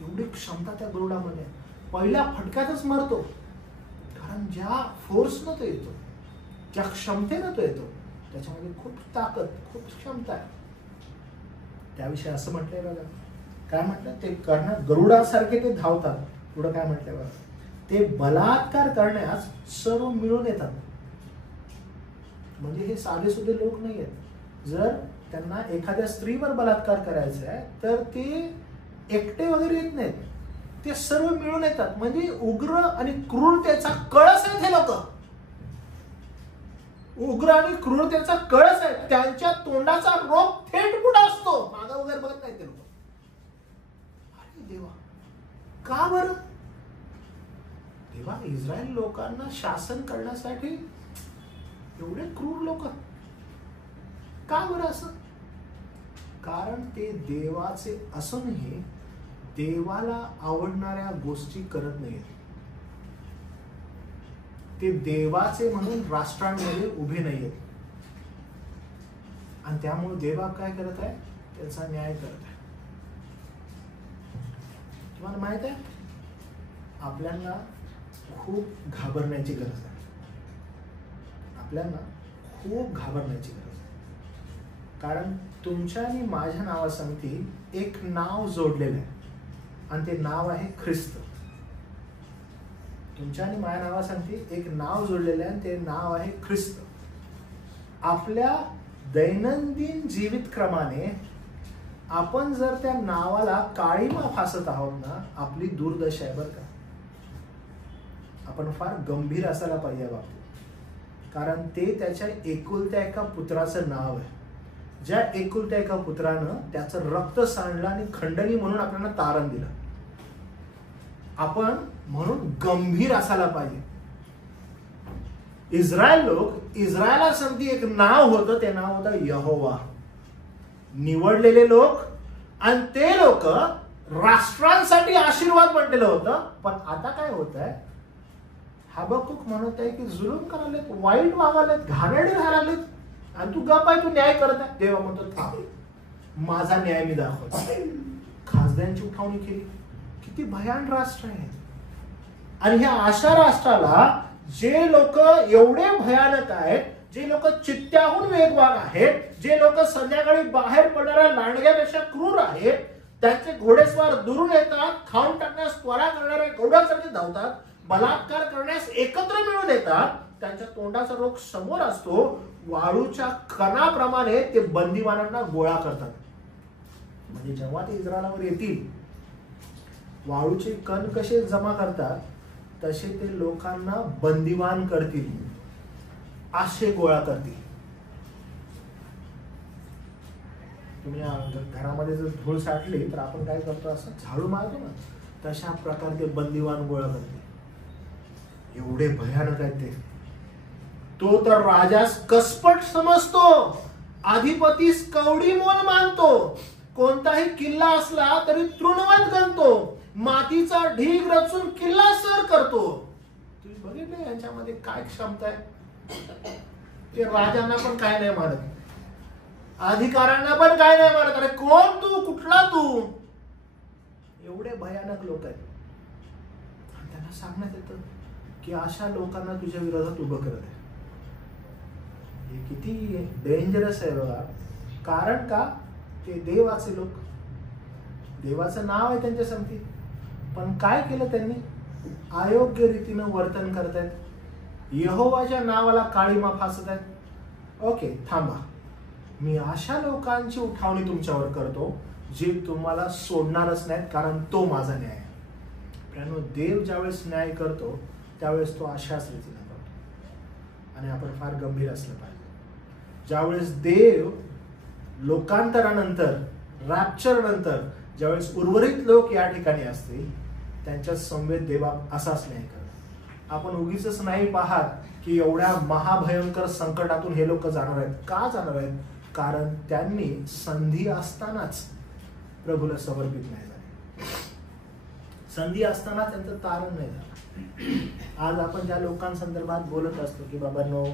एवढी क्षमता त्या गरुडामध्ये, पहिल्या फटक्यातच मरतो. कारण ज्या फोर्सनं तो येतो, ज्या क्षमतेनं तो येतो, त्याच्यामध्ये खूप ताकद, खूप क्षमता आहे. त्याविषयी असं म्हटलंय बघा, काय म्हटलं, ते करणार गरुडासारखे ते धावतात. पुढं काय म्हटलंय बघा, ते बलात्कार करण्यास सर्व मिळून येतात. म्हणजे हे साधे सुधे लोक नाही आहेत. जर त्यांना एखाद्या स्त्रीवर बलात्कार करायचा आहे तर ते एकटे वगैरे येत नाहीत, ते सर्व मिळून येतात. म्हणजे उग्र आणि क्रूरतेचा कळस आहेत हे लोक. उग्र आणि क्रूरतेचा कळस आहे. त्यांच्या तोंडाचा रोग थेट कुठं असतो, मागा वगैरे बघत नाही ते लोक. अरे देवा, का बरं? तेव्हा इस्रायल लोकांना शासन करण्यासाठी एवढे क्रूर लोक का बरं असं? कारण ते देवाचे असूनही देवाला आवडणाऱ्या गोष्टी करत नाहीत. ते देवाचे म्हणून राष्ट्रांमध्ये उभे नाहीयेत. आणि त्यामुळे देवा काय करत आहे? त्याचा न्याय करत आहे. तुम्हाला माहित आहे, आपल्याला खूप घाबरण्याची गरज आहे. आपल्याला खूप घाबरण्याची गरज आहे. कारण तुमच्या आणि माझ्या नावासंगती एक नाव जोडलेलं आहे, आणि ते नाव आहे ख्रिस्त. तुमच्या आणि माझ्या नावासंगती एक नाव जोडलेलं आहे, आणि ते नाव आहे ख्रिस्त. आपल्या दैनंदिन जीवित क्रमाने आपण जर त्या नावाला काळीमा फासत आहोत ना, आपली दुर्दशा आहे बरं का. आपण फार गंभीर असायला पाहिजे बाबतीत. कारण ते त्याच्या एकुलत्या एका पुत्राचं नाव आहे. ज्या एकुलत्या एका पुत्रानं त्याचं रक्त सांडलं आणि खंडणी म्हणून आपल्याला तारण दिलं. आपण म्हणून गंभीर असायला पाहिजे. इस्रायल लोक, इस्रायलासाठी एक नाव होतं, ते नाव होतं यहोवा. निवडलेले लोक, आणि ते लोक राष्ट्रांसाठी आशीर्वाद बनलेलं होतं. पण आता काय होत आहे? हबक्कुक म्हणत आहे की जुलूम करायलेत, वाईट वागायलेत, घाणेरडे राहिलेत, आणि तू गप आहे, तू न्याय करत आहे. देवा म्हणतो थांब, माझा न्याय मी दाखवतो. खासदारांची उठावणी केली. किती भयान राष्ट्र आहे. आणि ह्या अशा राष्ट्राला जे लोक एवढे भयानक आहेत, जे लोक चित्त्याहून वेगवान आहेत, जे लोक संध्याकाळी बाहेर पडणाऱ्या लांडग्यापेक्षा क्रूर आहेत, त्यांचे घोडेस्वार दुरून येतात, खाऊन टाकण्यास त्वरा करणाऱ्या गरुडासारखे धावतात, बलात्कार करण्यास एकत्र मिळून येतात, त्यांच्या तोंडाचा रोग समोर असतो, वाळूच्या कणाप्रमाणे ते बंदिवानांना गोळा करतात. म्हणजे जेव्हा ते इस्रायलावर येतील, वाळूचे कण कसे जमा करतात तसे ते लोकांना बंदिवान करतील, असे गोळा करतील. तुम्ही घरामध्ये जर धूळ साठली तर आपण काय करतो, असं झाडू मारतो ना, तशा प्रकारे ते बंदिवान गोळा करतील. एवढे भयानक आहेत ते. तो तर राजास कसपट समजतो, अधिपतीस कवडी मोल मानतो, कोणताही किल्ला असला तरी तृणवत गणतो, मातीचा ढीग रचून किल्ला सर करतो. तुम्ही बघितले यांच्यामध्ये काय क्षमता आहे. ते राजांना पण काय नाही मानत, अधिकाऱ्यांना पण काय नाही मानत. अरे कोण तू, कुठला तू. एवढे भयानक लोक आहेत. त्यांना सांगण्यात येतं की अशा लोकांना तुझ्या विरोधात उभं करत आहे. हे किती डेंजरस आहे बघा. कारण का, ते देवाचे लोक, देवाचं नाव आहे त्यांच्या समती, पण काय केलं त्यांनी, अयोग्य रीतीनं वर्तन करतायत, यहोवाच्या नावाला काळीमा फासत आहेत. ओके थांबा, मी अशा लोकांची उठावणी तुमच्यावर करतो जे तुम्हाला सोडणारच नाहीत, कारण तो माझा न्याय आहे. देव ज्यावेळेस न्याय करतो त्यावेळेस तो अशाच रीतीने करतो, आणि आपण फार गंभीर असलं पाहिजे. ज्यावेळेस देव लोकांतरानंतर, रॅप्चर नंतर, ज्यावेळेस उर्वरित लोक या ठिकाणी असतील, त्यांच्या समवेत देवा असाच न्याय करतो. आपण उगीच नाही पाहत की एवढ्या महाभयंकर संकटातून हे लोक जाणार आहेत. का जाणार आहेत? कारण त्यांनी संधी असतानाच प्रभूला समर्पित नाही झाले, संधी असताना त्यांचं तारण नाही झालं. आज आपण ज्या लोकांसंदर्भात बोलत असतो की बाबांनो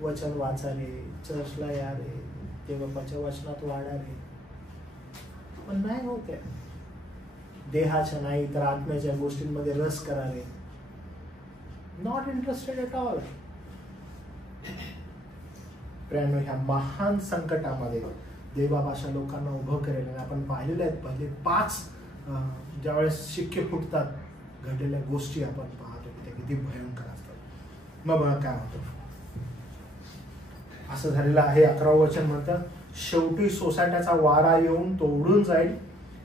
वचन वाचा रे, चर्चला या रे, देवबापाच्या वचनात वाढा रे, पण नाही होत आहे. देहाच्या नाही तर आत्म्याच्या गोष्टींमध्ये रस करा रे, नॉट इंटरेस्टेड एट ऑल. प्रेम, ह्या महान संकटामध्ये देवबापाच्या लोकांना उभं करेल. आपण पाहिलेले आहेत पहिले 5 ज्यावेळेस शिक्के फुटतात घडलेल्या गोष्टी आपण पाहतो की त्या किती भयंकर असतात. मग बघा काय होतं, असं झालेलं आहे. 11वं वचन म्हणतं, शेवटी सोसाट्याचा वारा येऊन तो उडून जाईल,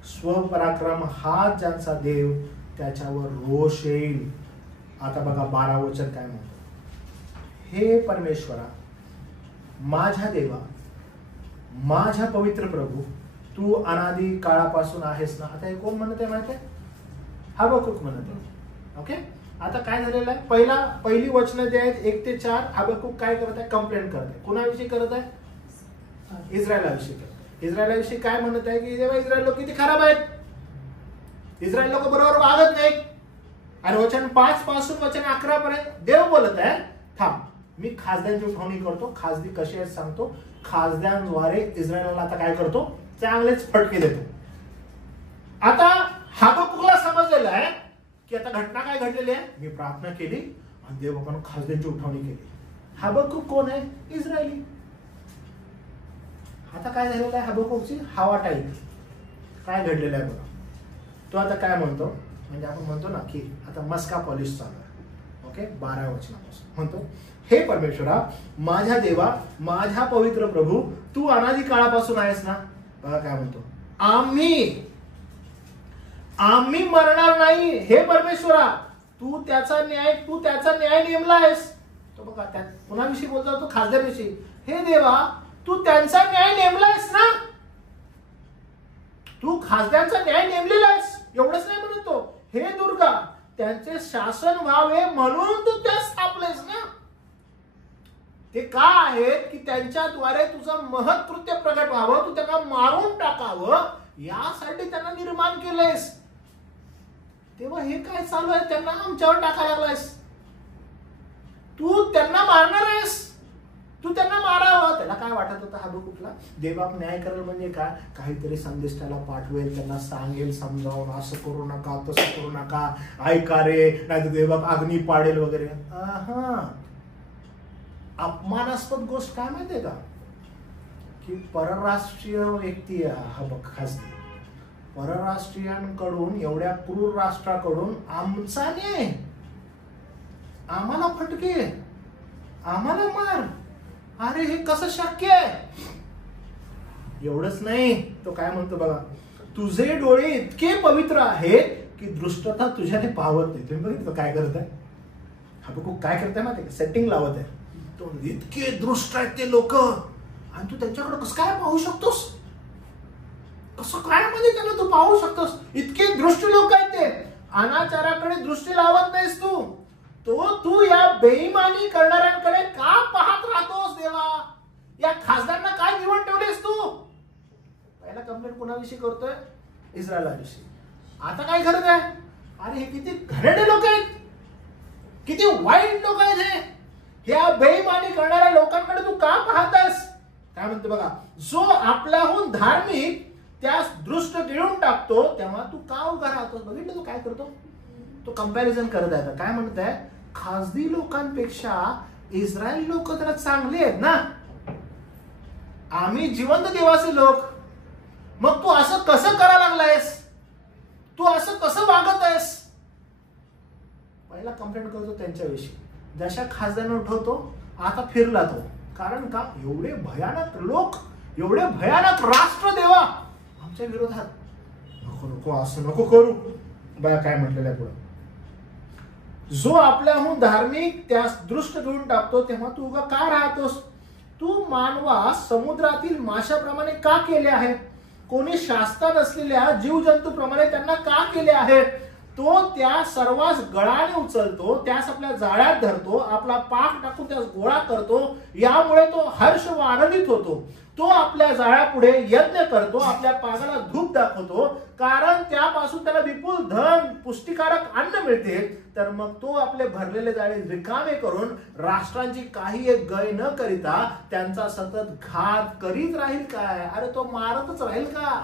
स्वपराक्रम हाच ज्यांचा देव त्याच्यावर रोष येईल. आता बघा 12वं वचन काय म्हणतं, हे परमेश्वरा, माझ्या देवा, माझ्या पवित्र प्रभू, तू अनादी काळापासून आहेस ना. आता हे कोण म्हणत आहे माहिती आहे? हबक्कुक म्हणत आहे. ओके, आता काय झालेलं आहे, पहिली वचनं जे आहेत 1 ते 4, हबक्कुक काय करत आहे, कंप्लेंट करत आहे. कुणाविषयी करत आहे? इस्रायलाविषयी करत आहे. इस्रायलाविषयी काय म्हणत आहे की देवा इस्रायल लोक किती खराब आहेत, इस्रायल लोक बरोबर वागत नाहीत. आणि वचन 5 पासून वचन 11 पर्यंत देव बोलत आहे, थांब मी खासद्यांची उठवणी करतो. खासदी कशी आहेत सांगतो. खासद्यांद्वारे इस्रायलला आता काय करतो, चांगलेच फटके देतो. आता हबक्कुकला समजलेलं आहे की आता घटना काय घडलेली आहे. मी प्रार्थना केली आणि देवबापानं खासद्यांची उठवणी केली. हबक्कुक कोण आहे? इस्रायली. आता काय झालेलं आहे, हबक्कुकची हवा टाईप काय घडलेलं आहे बघा. तो आता काय म्हणतो, म्हणजे आपण म्हणतो ना की आता मस्का पॉलिश चालू आहे. ओके, 12व्या वचनापासून म्हणतो, हे परमेश्वरा, माझ्या देवा, माझ्या पवित्र प्रभू, तू अनादी काळापासून आहेस ना. बघा काय म्हणतो, आम्ही मरणार नाही. हे परमेश्वरा, तू त्याचा न्याय नेमला आहेस. तो बघा त्यात कुणाविषयी बोलतो, तो खासदारविषयी. हे देवा, तू त्यांचा न्याय नेमलायस ना, तू खासदारांचा न्याय नेमलेला आहेस. एवढंच नाही म्हणत तो, हे दुर्गा, त्यांचे शासन व्हावे म्हणून तू त्या स्थापलेस ना. ते का आहेत की त्यांच्याद्वारे तुझं महत्कृत्य प्रगट व्हावं, तू त्यांना मारून टाकावं, यासाठी त्यांना निर्माण केलंयस. तेव्हा हे काय चालू आहे, त्यांना आमच्यावर टाकायला लागलायस. तू त्यांना मारणार आहेस, तू त्यांना मारावं. त्याला काय वाटत होतं हबक्कुकला, देवबाप न्याय करेल म्हणजे काय, काहीतरी संदेश त्याला पाठवेल, त्यांना सांगेल, समजावून असं करू नका, तसं करू नका, ऐका रे, नाही तर देवबाप अग्नी पाडेल वगैरे. अपमानास्पद गोष्ट काय माहितीये का, की परराष्ट्रीय व्यक्ती खासगी परराष्ट्रीयांकडून, एवढ्या क्रूर राष्ट्राकडून आमचा न्याय, आम्हाला फटके, आम्हाला मार. अरे हे कसं शक्य आहे. एवढंच नाही, तो काय म्हणतो बघा, तुझे डोळे इतके पवित्र आहेत की दृष्टता तुझ्याने पावत नाही. तुम्ही बघितलं काय करत आहे हबक्कुक, काय करताय माहिती, सेटिंग लावत आहे. तो इतके दृष्ट आहेत ते लोक, आणि तू त्यांच्याकडे कसं काय पाहू शकतोस, कसं काय म्हणजे त्यांना तू पाहू शकतोस. इतके दृष्ट लोक आहेत ते, अनाचाराकडे दृष्टी लावत नाहीस तू. तो तू या बेईमानी करणाऱ्यांकडे का पाहत या खासदारांना काय जीवन ठेवलेस तू? पहिला कंप्लेंट कोणाविषयी करतोय? इस्रायलाविषयी. आता काय करत आहे? अरे हे किती घाणेरडे लोक आहेत, किती वाईट लोक आहेत हे. या बेईमानी करणाऱ्या लोकांकडे तू का पाहतास? काय म्हणते बघा, जो आपल्याहून धार्मिक त्यास दृष्ट गिळून टाकतो तेव्हा तू का उभा राहतोस? बघितलं तू काय करतो? तो कंपॅरिझन करत आहे. काय म्हणत आहे? खासदी लोकांपेक्षा इस्रायली लोक तर चांगले आहेत ना, आम्ही जिवंत देवाचे लोक. मग तू असं कसं करा लागलायस? तू असं कसं वागत आहेस? पहिला कंप्लेंट करतो त्यांच्याविषयी. जशा खासदारांना उठवतो आता फिरला तो. कारण का? एवढे भयानक लोक, एवढे भयानक राष्ट्र देवा आमच्या विरोधात. नको नको असं नको करू. बघा काय म्हटलेलं आहे पुढे, जो आपल्याहून धार्मिक त्यास दृष्ट घेऊन टाकतो तेव्हा तू उगा का राहतोस? तू मानवास समुद्रातील माशाप्रमाणे का केले आहे? कोणी शास्ता नसलेल्या जीवजंतूप्रमाणे त्यांना का केले आहे? तो त्या सर्वांस गळाने उचलतो, त्यास आपल्या जाळ्यात धरतो, आपला पाक टाकून त्यास गोळा करतो, यामुळे तो हर्ष व आनंदित होतो. तो आपल्या जाळ्यापुढे यज्ञ करतो, आपल्या पागाला धूप दाखवतो, कारण त्यापासून त्याला विपुल धन पुष्टिकारक अन्न मिळते. तर मग तो आपले भरलेले जाळे रिकामे करून राष्ट्रांची काही एक गय न करिता त्यांचा सतत घात करीत राहील काय? अरे तो मारतच राहील का?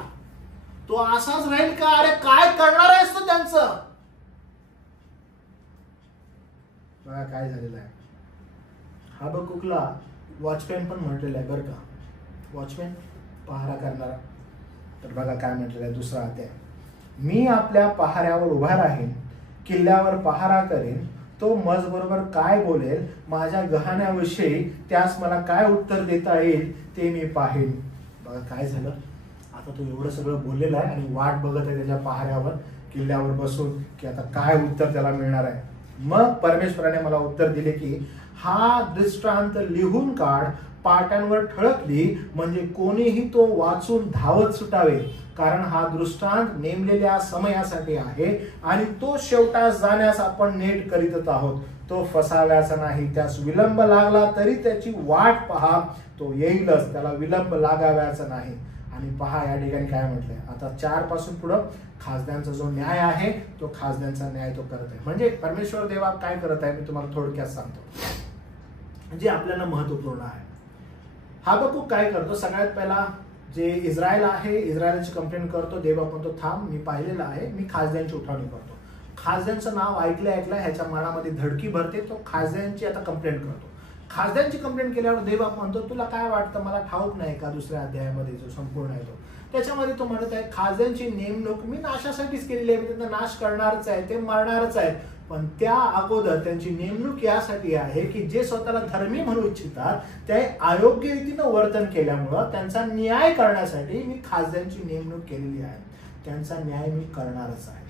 तो असाच राहील का? अरे काय करणार आहेस तो त्यांचं? बघा काय झालेलं आहे. हबक्कूकला वॉचमॅन पण म्हटलेलं आहे बरं का. वॉचमॅन पहारा करणारा. तर बघा काय म्हटलेलं आहे दुसरा अध्याय. मी आपल्या पहाऱ्यावर उभा राहीन, किल्ल्यावर पहारा करेन. तो मज बरोबर काय बोलेल, माझ्या गहाण्याविषयी त्यास मला काय उत्तर देता येईल ते मी पाहीन. बघा काय झालं. आता तो एवढं सगळं बोललेलं आहे आणि वाट बघत आहे त्याच्या पहाऱ्यावर किल्ल्यावर बसून की आता काय उत्तर त्याला मिळणार आहे. मग परमेश्वराने मला उत्तर दिले की हा दृष्टांत लिहून काढ, पाट्यांवर ठळकली, म्हणजे कोणीही तो वाचून धावत सुटावे. कारण हा दृष्टांत नेमलेल्या समयासाठी आहे आणि तो शेवटास जाण्यास आपण नेट करीतच आहोत. तो फसाव्याचा नाही, त्यास विलंब लागला तरी त्याची वाट पहा, तो येईलच, त्याला विलंब लागाव्याचा नाही. आणि पहा या ठिकाणी काय म्हटलंय. आता 4 पासून पुढं खासदारांचा जो न्याय आहे तो खासदारांचा न्याय तो करत आहे. म्हणजे परमेश्वर देवा काय करत आहे मी तुम्हाला थोडक्यात सांगतो, जे आपल्याला महत्वपूर्ण आहे. हबक्कूक काय करतो? सगळ्यात पहिला जे इस्रायल आहे, इस्रायलची कंप्लेंट करतो. देवा म्हणतो थांब, मी पाहिलेलं आहे, मी खासदारांची उठवणी करतो. खासदारांचं नाव ऐकलं ह्याच्या मनामध्ये धडकी भरते. तो खासदारांची आता कंप्लेंट करतो. खासदारांची कंप्लेंट केल्यावर देव म्हणतो तुला काय वाटतं, मला ठाऊक नाही का? दुसऱ्या अध्यायामध्ये जो संपूर्ण आहे तो त्याच्यामध्ये तो म्हणत आहे खासदारांची नेमणूक मी नाशासाठीच केलेली आहे, मी त्यांना नाश करणारच आहे, ते मारणारच आहेत. पण त्या अगोदर त्यांची नेमणूक यासाठी आहे की जे स्वतःला धर्मी म्हणू इच्छितात ते अयोग्य रीतीनं वर्तन केल्यामुळं त्यांचा न्याय करण्यासाठी मी खासदारांची नेमणूक केलेली आहे. त्यांचा न्याय मी करणारच आहे.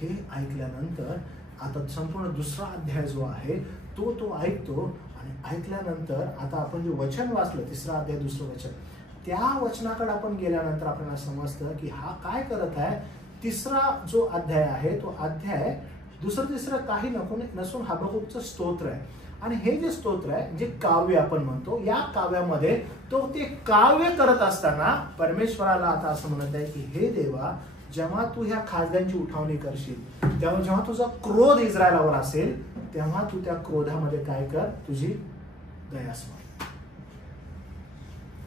हे ऐकल्यानंतर आता संपूर्ण दुसरा अध्याय जो आहे तो ऐकतो आणि ऐकल्यानंतर आता आपण जे वचन वाचलं 3रा अध्याय 2रं वचन, त्या वचनाकडे आपण गेल्यानंतर आपल्याला समजतं की हा काय करत आहे. 3रा जो अध्याय आहे तो अध्याय 2-3 काही नसून हबक्कूकचं स्तोत्र आहे. आणि हे जे स्तोत्र आहे, जे काव्य आपण म्हणतो, या काव्यामध्ये तो ते काव्य करत असताना परमेश्वराला आता असं म्हणत आहे की हे देवा, जेव्हा तू ह्या खासदारांची उठवणी करशील तेव्हा जेव्हा तुझा क्रोध इस्रायलावर असेल तेव्हा तू त्या क्रोधामध्ये काय कर, तुझी दया स्मर.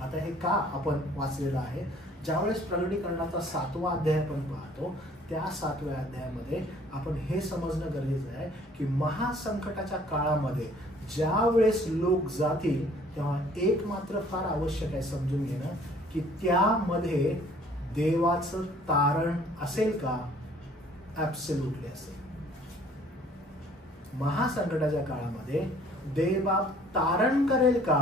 आता हे का आपण वाचलेलं आहे. ज्यावेळेस प्रगटीकरणाचा 7वा अध्याय आपण पाहतो त्या 7व्या अध्यायामध्ये आपण हे समजणं गरजेचं आहे की महासंकटाच्या काळामध्ये ज्या वेळेस लोक जातील तेव्हा एक मात्र फार आवश्यक आहे समजून घेणं की त्यामध्ये देवाचं तारण असेल का? ऍब्सोल्युटली असेल. महासंकटाच्या काळामध्ये देवबाप तारण करेल का?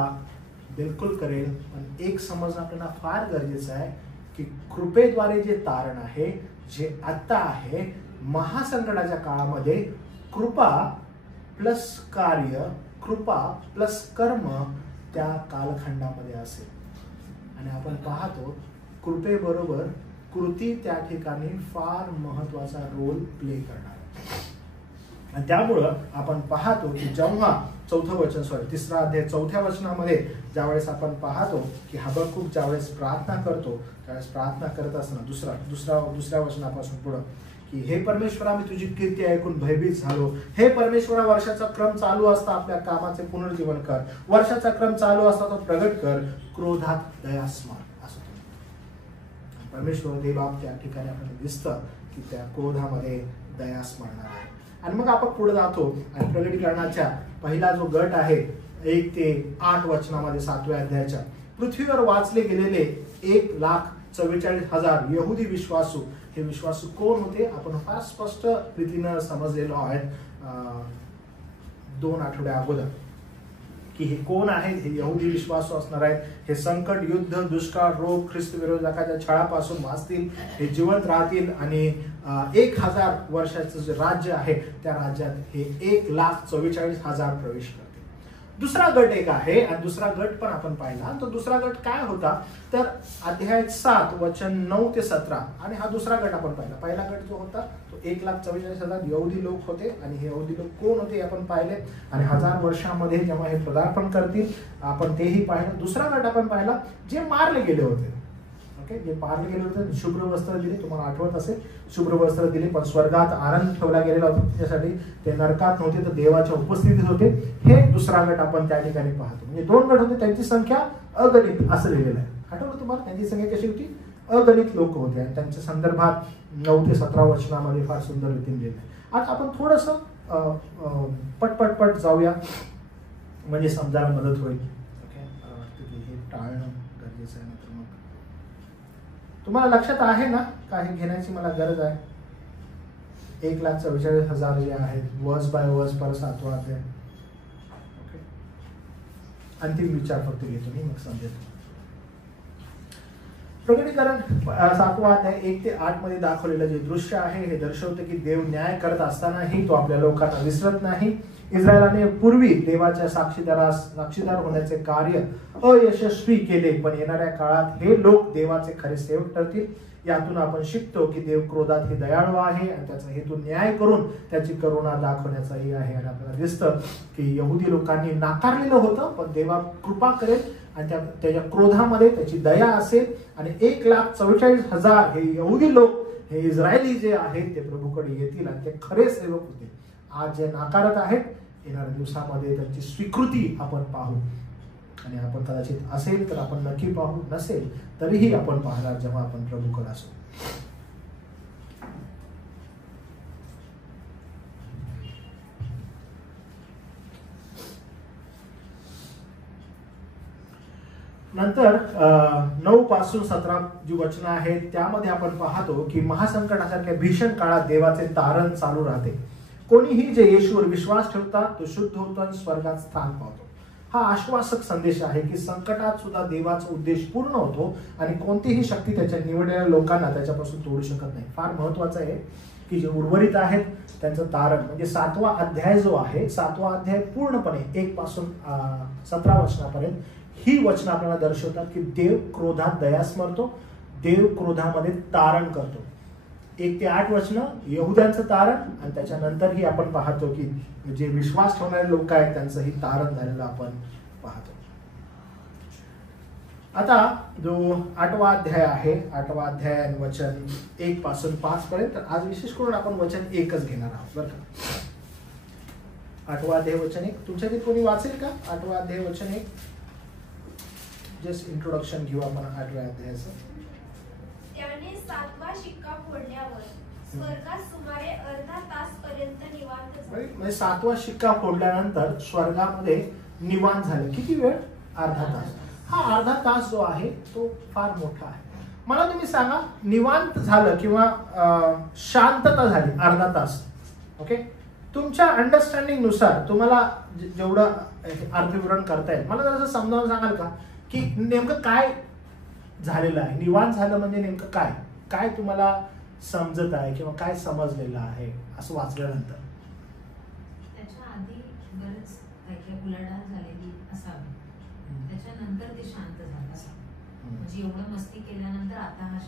बिलकुल करेल. पण एक समजणं आपल्याला फार गरजेचं आहे की कृपेद्वारे जे तारण आहे, जे आता आहे, महासंकटाच्या काळामध्ये कृपा प्लस कार्य, कृपा प्लस कर्म त्या कालखंडामध्ये असेल. आणि आपण पाहतो कृपेबरोबर कृती त्या ठिकाणी फार महत्वाचा रोल प्ले करणार. आणि त्यामुळं आपण पाहतो की जेव्हा चौथं वचन तिसरा अध्याय 4थ्या वचनामध्ये ज्यावेळेस आपण पाहतो की हबक्कूक ज्यावेळेस प्रार्थना करतो त्यावेळेस प्रार्थना करत असताना दुसऱ्या वचनापासून पुढं की हे परमेश्वरा मी तुझी कीर्ती ऐकून भयभीत झालो. हे परमेश्वरा वर्षाचा क्रम चालू असता आपल्या कामाचे पुनर्जीवन कर. वर्षाचा क्रम चालू असता तो प्रगट कर. क्रोधात दया स्मार असं परमेश्वर देव त्या ठिकाणी आपल्याला दिसतं की त्या क्रोधामध्ये दया स्मरणार आहे. आणि मग आपण पुढे जातो आणि प्रगटीकरणाच्या पहिला जो गट आहे 1 ते 8 वचनामध्ये 7व्या अध्यायाच्या पृथ्वीवर वाचले गेलेले 1,44,000 यहुदी विश्वासू. हे विश्वासू कोण होते आपण फार स्पष्ट रीतीनं समजलेलो आहे 2 आठवड्या अगोदर की हे कोण आहेत. हे यहुदी विश्वासू असणार आहेत. हे संकट, युद्ध, दुष्काळ, रोग, ख्रिस्त विरोधकाच्या छळापासून वाचतील. हे जिवंत राहतील आणि 1,000 वर्षाचं जे राज्य आहे त्या राज्यात हे 1,44,000 प्रवेश करतील. दुसरा गट एक आहे आणि दुसरा गट पण आपण पाहिला. तो दुसरा गट काय होता तर अध्याय 7 वचन 9 ते 17 आणि हा दुसरा गट आपण पाहिला. पहिला गट जो होता तो 1,44,000 यहुदी लोक होते आणि हे यहुदी लोक कोण होते आपण पाहिले आणि 1000 वर्षामध्ये जेव्हा हे पदार्पण करतील आपण तेही पाहिलं. दुसरा गट आपण पाहिला जे मारले गेले होते. जे मारले गेले होते शुभ्र वस्त्र दिले. तुम्हाला आठवत असेल शुभ्र वस्त्र दिले पण स्वर्गात आनंद ठेवला गेलेला होता त्याच्यासाठी. ते नरकात नव्हते तर देवाच्या उपस्थितीत होते. हे दुसरा गट आपण त्या ठिकाणी पाहतो. म्हणजे 2 गट होते त्यांची संख्या अगणित असं लिहिलेलं आहे. आठवलं तुम्हाला त्यांची संख्या कशी होती अगणित लोक होते आणि त्यांच्या संदर्भात 9 ते 17 वचनामध्ये फार सुंदर रीतीने लिहिलं आहे. आता आपण थोडंसं पटपट जाऊया म्हणजे समजायला मदत होईल. ओके मला वाटतं की हे टाळणं गरजेचं आहे. नंतर मग तुम्हाला लक्षात आहे ना का हे घेण्याची मला गरज आहे. 1,44,000 जे आहेत वर्स बाय वर्स पर 7वा अध्याय. ओके अंतिम विचार फक्त घेतो मी मग समजेल. प्रकटीकरण 7वा अध्याय 1 ते 8 मध्ये दाखवलेलं जे दृश्य आहे हे दर्शवतं की देव न्याय करत असतानाही तो आपल्या लोकांना विसरत नाही. इस्रायलाने पूर्वी देवाच्या साक्षीदार होण्याचे कार्य अयशस्वी केले पण येणाऱ्या काळात हे लोक देवाचे खरे सेवक ठरतील. यातून आपण शिकतो की देव क्रोधात हे दयाळू आहे आणि त्याचा हेतू न्याय करून त्याची करुणा दाखवण्याचाही आहे. आणि आपल्याला दिसतं की यहुदी लोकांनी नाकारलेलं होतं पण देवा कृपा करेल आणि त्याच्या क्रोधामध्ये त्याची दया असेल आणि 1,44,000 हे यहुदी लोक हे इस्रायली जे आहेत ते प्रभूकडे येतील आणि ते खरे सेवक होतील. आज जे नाकारत आहेत येणाऱ्या दिवसामध्ये त्यांची स्वीकृती आपण पाहू आणि आपण कदाचित असेल तर आपण नक्की पाहू नसेल तरीही आपण पाहणार जेव्हा आपण प्रभूकडे असू. नंतर 9 पासून 17 जी वचनं आहेत त्यामध्ये आपण पाहतो की महासंकटासारख्या भीषण काळात देवाचे तारण चालू राहते. कोणीही जे येशूवर विश्वास ठेवतात तो शुद्ध होतो आणि स्वर्गात स्थान पावतो. हा आश्वासक संदेश आहे की संकटात सुद्धा देवाचा उद्देश पूर्ण होतो आणि कोणतीही शक्ती त्याच्या निवडलेल्या लोकांना त्याच्यापासून तोडू शकत नाही. फार महत्वाचं आहे की जे उर्वरित आहेत त्यांचं तारण म्हणजे 7वा अध्याय जो आहे 7वा अध्याय पूर्णपणे 1 पासून 17 वचनापर्यंत ही वचनं आपल्याला दर्शवतात की देव क्रोधात दया स्मरतो. देव क्रोधामध्ये तारण करतो. 1 ते 8 वचनं यहुद्यांचं तारण आणि त्याच्यानंतरही आपण पाहतो की जे विश्वास ठेवणारे लोक आहेत त्यांचंही तारण झालेलं आपण पाहतो. आता जो 8वा अध्याय आहे 8वा अध्याय वचन 1 पासून 5 पर्यंत आज विशेष करून आपण वचन 1च घेणार आहोत बरं का. 8वा अध्याय वचन 1 तुमच्यातील कोणी वाचेल का 8वा अध्याय वचन 1. जस्ट इंट्रोडक्शन घेऊ आपण 8व्या अध्यायाचं. त्याने 7वा शिक्का फोडल्यावर स्वर्गात सुमारे अर्धा तास पर्यंत निवांत झाले. म्हणजे 7वा शिक्का फोडल्यानंतर स्वर्गामध्ये निवांत झाले. किती वेळ अर्धा तास. हा अर्धा तास जो आहे तो फार मोठा आहे. मला तुम्ही सांगा निवांत झालं किंवा शांतता झाली अर्धा तास. ओके तुमच्या अंडरस्टँडिंग नुसार तुम्हाला जेवढं अर्थविवरण करता येईल मला जरा समजावून सांगाल का की नेमकं काय झालेलं आहे. निवांत झालं म्हणजे नेमकं काय काय तुम्हाला समजत आहे किंवा काय समजलेलं आहे असं वाचल्यानंतर. त्याच्या आधी बरेच काही उलाढाल झालेली असावी त्याच्यानंतर ते शांत झालं असावं. म्हणजे एवढं मस्ती केल्यानंतर आता हा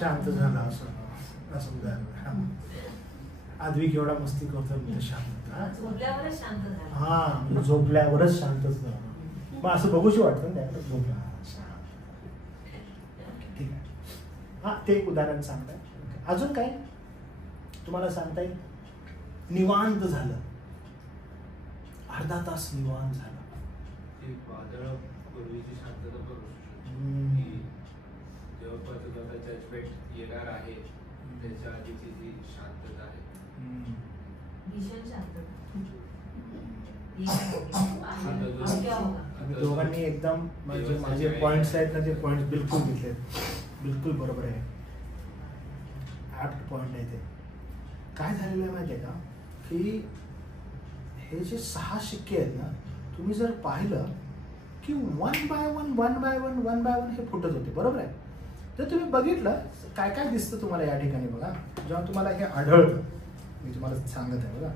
शांत झाला असं उदाहरण. आद्विक एवढा मस्ती करतो म्हणजे शांत. झोपल्यावरच शांत झाला. हा, झोपल्यावरच शांतच झालं. मग असं बघूशी वाटतं ना त्याकडे, झोपला शांत. ठीक आहे. हा, ते एक उदाहरण सांगताय. अजून काय तुम्हाला सांगता येईल? निवांत झालं, अर्धा तास निवांत झालं. पूर्वीची शांतता पण की जेव्हा जजमेंट येणार आहे त्याच्या आधीची जी शांतता आहे, भीषण शांतता. आम्ही दोघांनी एकदम म्हणजे माझे पॉइंट्स आहेत ना, ते पॉइंट्स बिलकुल घेतले, बिलकुल बरोबर आहे. 8 पॉइंट आहे ते. काय झालेलं आहे माहिती आहे का, की हे जे 6 शिक्के आहेत ना, तुम्ही जर पाहिलं की वन बाय वन हे फुटत होते, बरोबर आहे. तर तुम्ही बघितलं काय काय दिसतं तुम्हाला या ठिकाणी. बघा, जेव्हा तुम्हाला हे आढळतं, मी तुम्हाला सांगत आहे. बघा,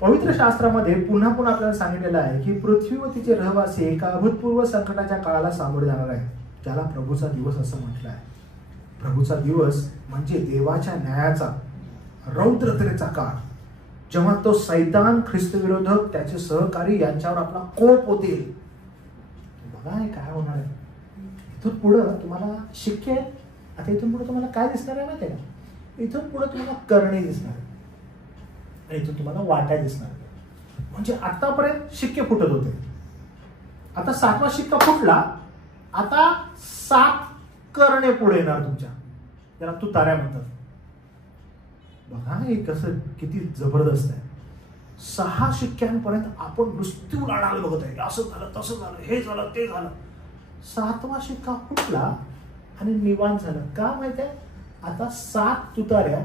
पवित्र शास्त्रामध्ये पुन्हा पुन्हा आपल्याला सांगितलेलं आहे की पृथ्वी व तिचे रहिवासी एका अभूतपूर्व संकटाच्या काळाला सामोरे जाणार आहे, ज्याला प्रभूचा दिवस असं म्हटलं आहे. प्रभूचा दिवस म्हणजे देवाच्या न्यायाचा, रौद्रतेचा काळ, जेव्हा तो सैतान, ख्रिस्त विरोधक, त्याचे सहकारी यांच्यावर आपला कोप होतील. बघा हे काय होणार आहे. इथून पुढं तुम्हाला शिक्के आहेत. आता इथून पुढे तुम्हाला काय दिसणार आहे माहिती आहे का? इथून पुढे तुम्हाला करणे दिसणार आणि इथून तुम्हाला वाट्या दिसणार. म्हणजे आतापर्यंत शिक्के फुटत होते, आता 7वा शिक्का फुटला, आता 7 करणे पुढे येणार तुमच्या, ज्याला तुतार्या म्हणतात. बघा हे कसं किती जबरदस्त आहे. 6 शिक्क्यांपर्यंत आपण नुसती उलाढाल बघत आहे, असं झालं, तसं झालं, हे झालं, ते झालं. 7वा शिक्का फुटला आणि निवांत झालं. का माहिती आहे? आता 7 तुतार्या,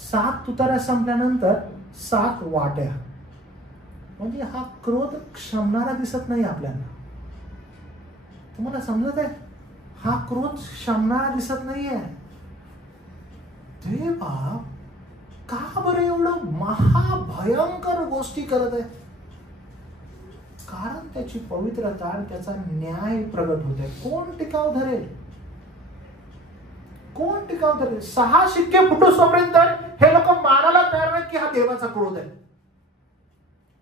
7 तुतार्या संपल्यानंतर 7 वाट्या. म्हणजे हा क्रोध शमणारा दिसत नाही आपल्याला. तुम्हाला समजत आहे? हा क्रोध शमणारा दिसत नाहीये. देवा का बरं एवढं महाभयंकर गोष्टी करत आहे? कारण त्याची पवित्रता, त्याचा न्याय प्रगट होत आहे. कोण टिकाव धरेल? कोण टिकाव धरेल? 6 शिक्के फुटोपर्यंत हे लोक मानायला तयार नाहीत की हा देवाचा क्रोध आहे.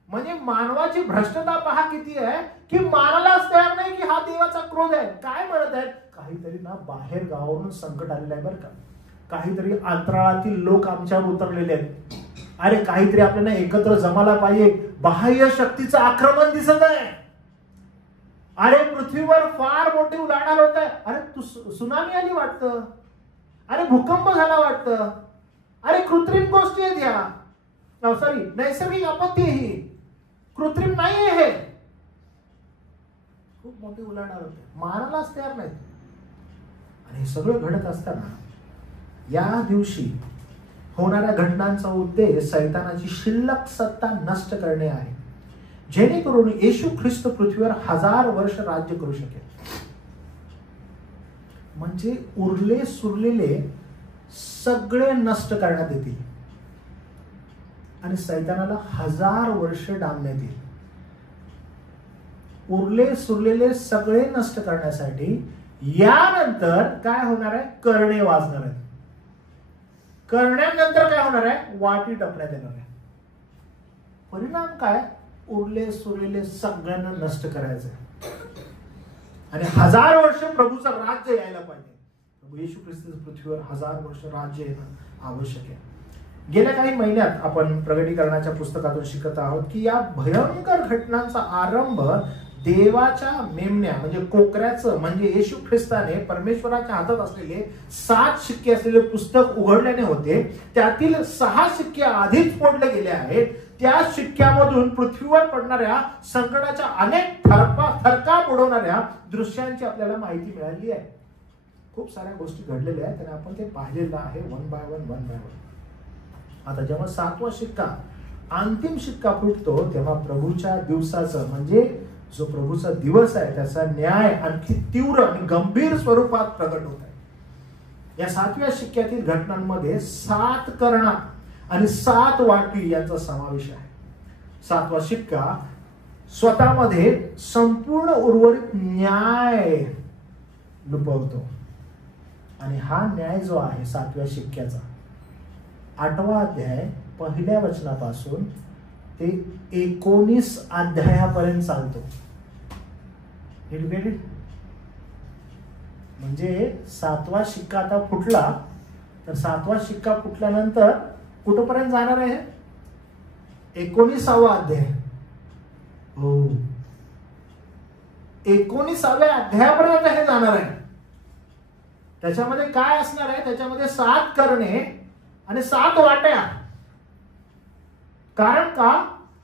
म्हणजे मानवाची भ्रष्टता पहा किती आहे, की मानायलाच तयार नाही की हा देवाचा क्रोध आहे. काय म्हणत आहेत? काहीतरी ना बाहेर गावावरून संकट आलेलं आहे बरं का. काहीतरी अंतराळातील लोक आमच्यावर उतरलेले आहेत. अरे काहीतरी आपल्याला एकत्र जमायला पाहिजे. बाह्य शक्तीचं आक्रमण दिसत आहे. अरे पृथ्वीवर फार मोठी उलाढाल होत आहे. अरे सुनामी आली वाटतं, अरे भूकंप झाला वाटतं, अरे कृत्रिम गोष्टी आहेत ह्या. सॉरी, नैसर्गिक आपत्ती ही कृत्रिम नाही आहे. हे खूप मोठी उलाढाल होते, मारायलाच तयार नाहीत. आणि हे सगळं घडत असताना या दिवशी होणाऱ्या घटनांचा उद्देश सैतानाची शिल्लक सत्ता नष्ट करणे आहे, जेणेकरून येशू ख्रिस्त पृथ्वीवर 1000 वर्ष राज्य करू शकेल. म्हणजे उरले सुरलेले सगळे नष्ट करण्यात येतील आणि सैतानाला 1000 वर्ष डांबण्यात येईल. उरले सुरलेले सगळे नष्ट करण्यासाठी यानंतर काय होणार आहे? करणे वाजणार आहेत. करण्यानंतर काय होणार आहे? वाटी टपण्यात येणार आहे. परिणाम काय? उरले सुरलेले सगळ्यांना नष्ट करायचं आणि 1000 वर्ष प्रभूचं राज्य यायला पाहिजे. प्रभू येशू ख्रिस्त पृथ्वीवर 1000 वर्ष राज्य येणं आवश्यक आहे. गेल्या काही महिन्यात आपण प्रगटीकरणाच्या पुस्तकातून शिकत आहोत की या भयंकर घटनांचा आरंभ देवाच्या मेमण्या म्हणजे कोकऱ्याचं म्हणजे येशू ख्रिस्ताने परमेश्वराच्या हातात असलेले 7 शिक्के असलेले पुस्तक उघडल्याने होते. त्यातील 6 शिक्के आधीच फोडले गेले आहेत. त्या शिक्क्यामधून पृथ्वीवर पडणाऱ्या संकटाच्या अनेक थरकाप उडवणाऱ्या दृश्यांची आपल्याला माहिती मिळाली आहे. खूप साऱ्या गोष्टी घडलेल्या आहेत आणि आपण ते पाहिलेलं आहे वन बाय वन. आता जेव्हा 7वा शिक्का अंतिम शिक्का फुटतो तेव्हा प्रभूच्या दिवसाचं म्हणजे जो प्रभूचा दिवस आहे त्याचा न्याय आणखी तीव्र आणि गंभीर स्वरूपात प्रगट होत आहे. या 7व्या शिक्क्यातील घटनांमध्ये 7 करणा आणि 7 वाटी यांचा समावेश आहे. 7वा शिक्का स्वतःमध्ये संपूर्ण उर्वरित न्याय लुपवतो आणि हा न्याय जो आहे 7व्या शिक्क्याचा 8वा अध्याय पहिल्या वचनापासून ते 19 अध्यायापर्यंत चालतो. एज्युकेटेड म्हणजे 7वा शिक्का आता फुटला, तर 7वा शिक्का फुटल्यानंतर कुठपर्यंत जाणार आहे? 19वा अध्याय. हो, 19व्या अध्यायापर्यंत हे जाणार आहे. त्याच्यामध्ये काय असणार आहे? त्याच्यामध्ये 7 करणे आणि 7 वाट्या. कारण का?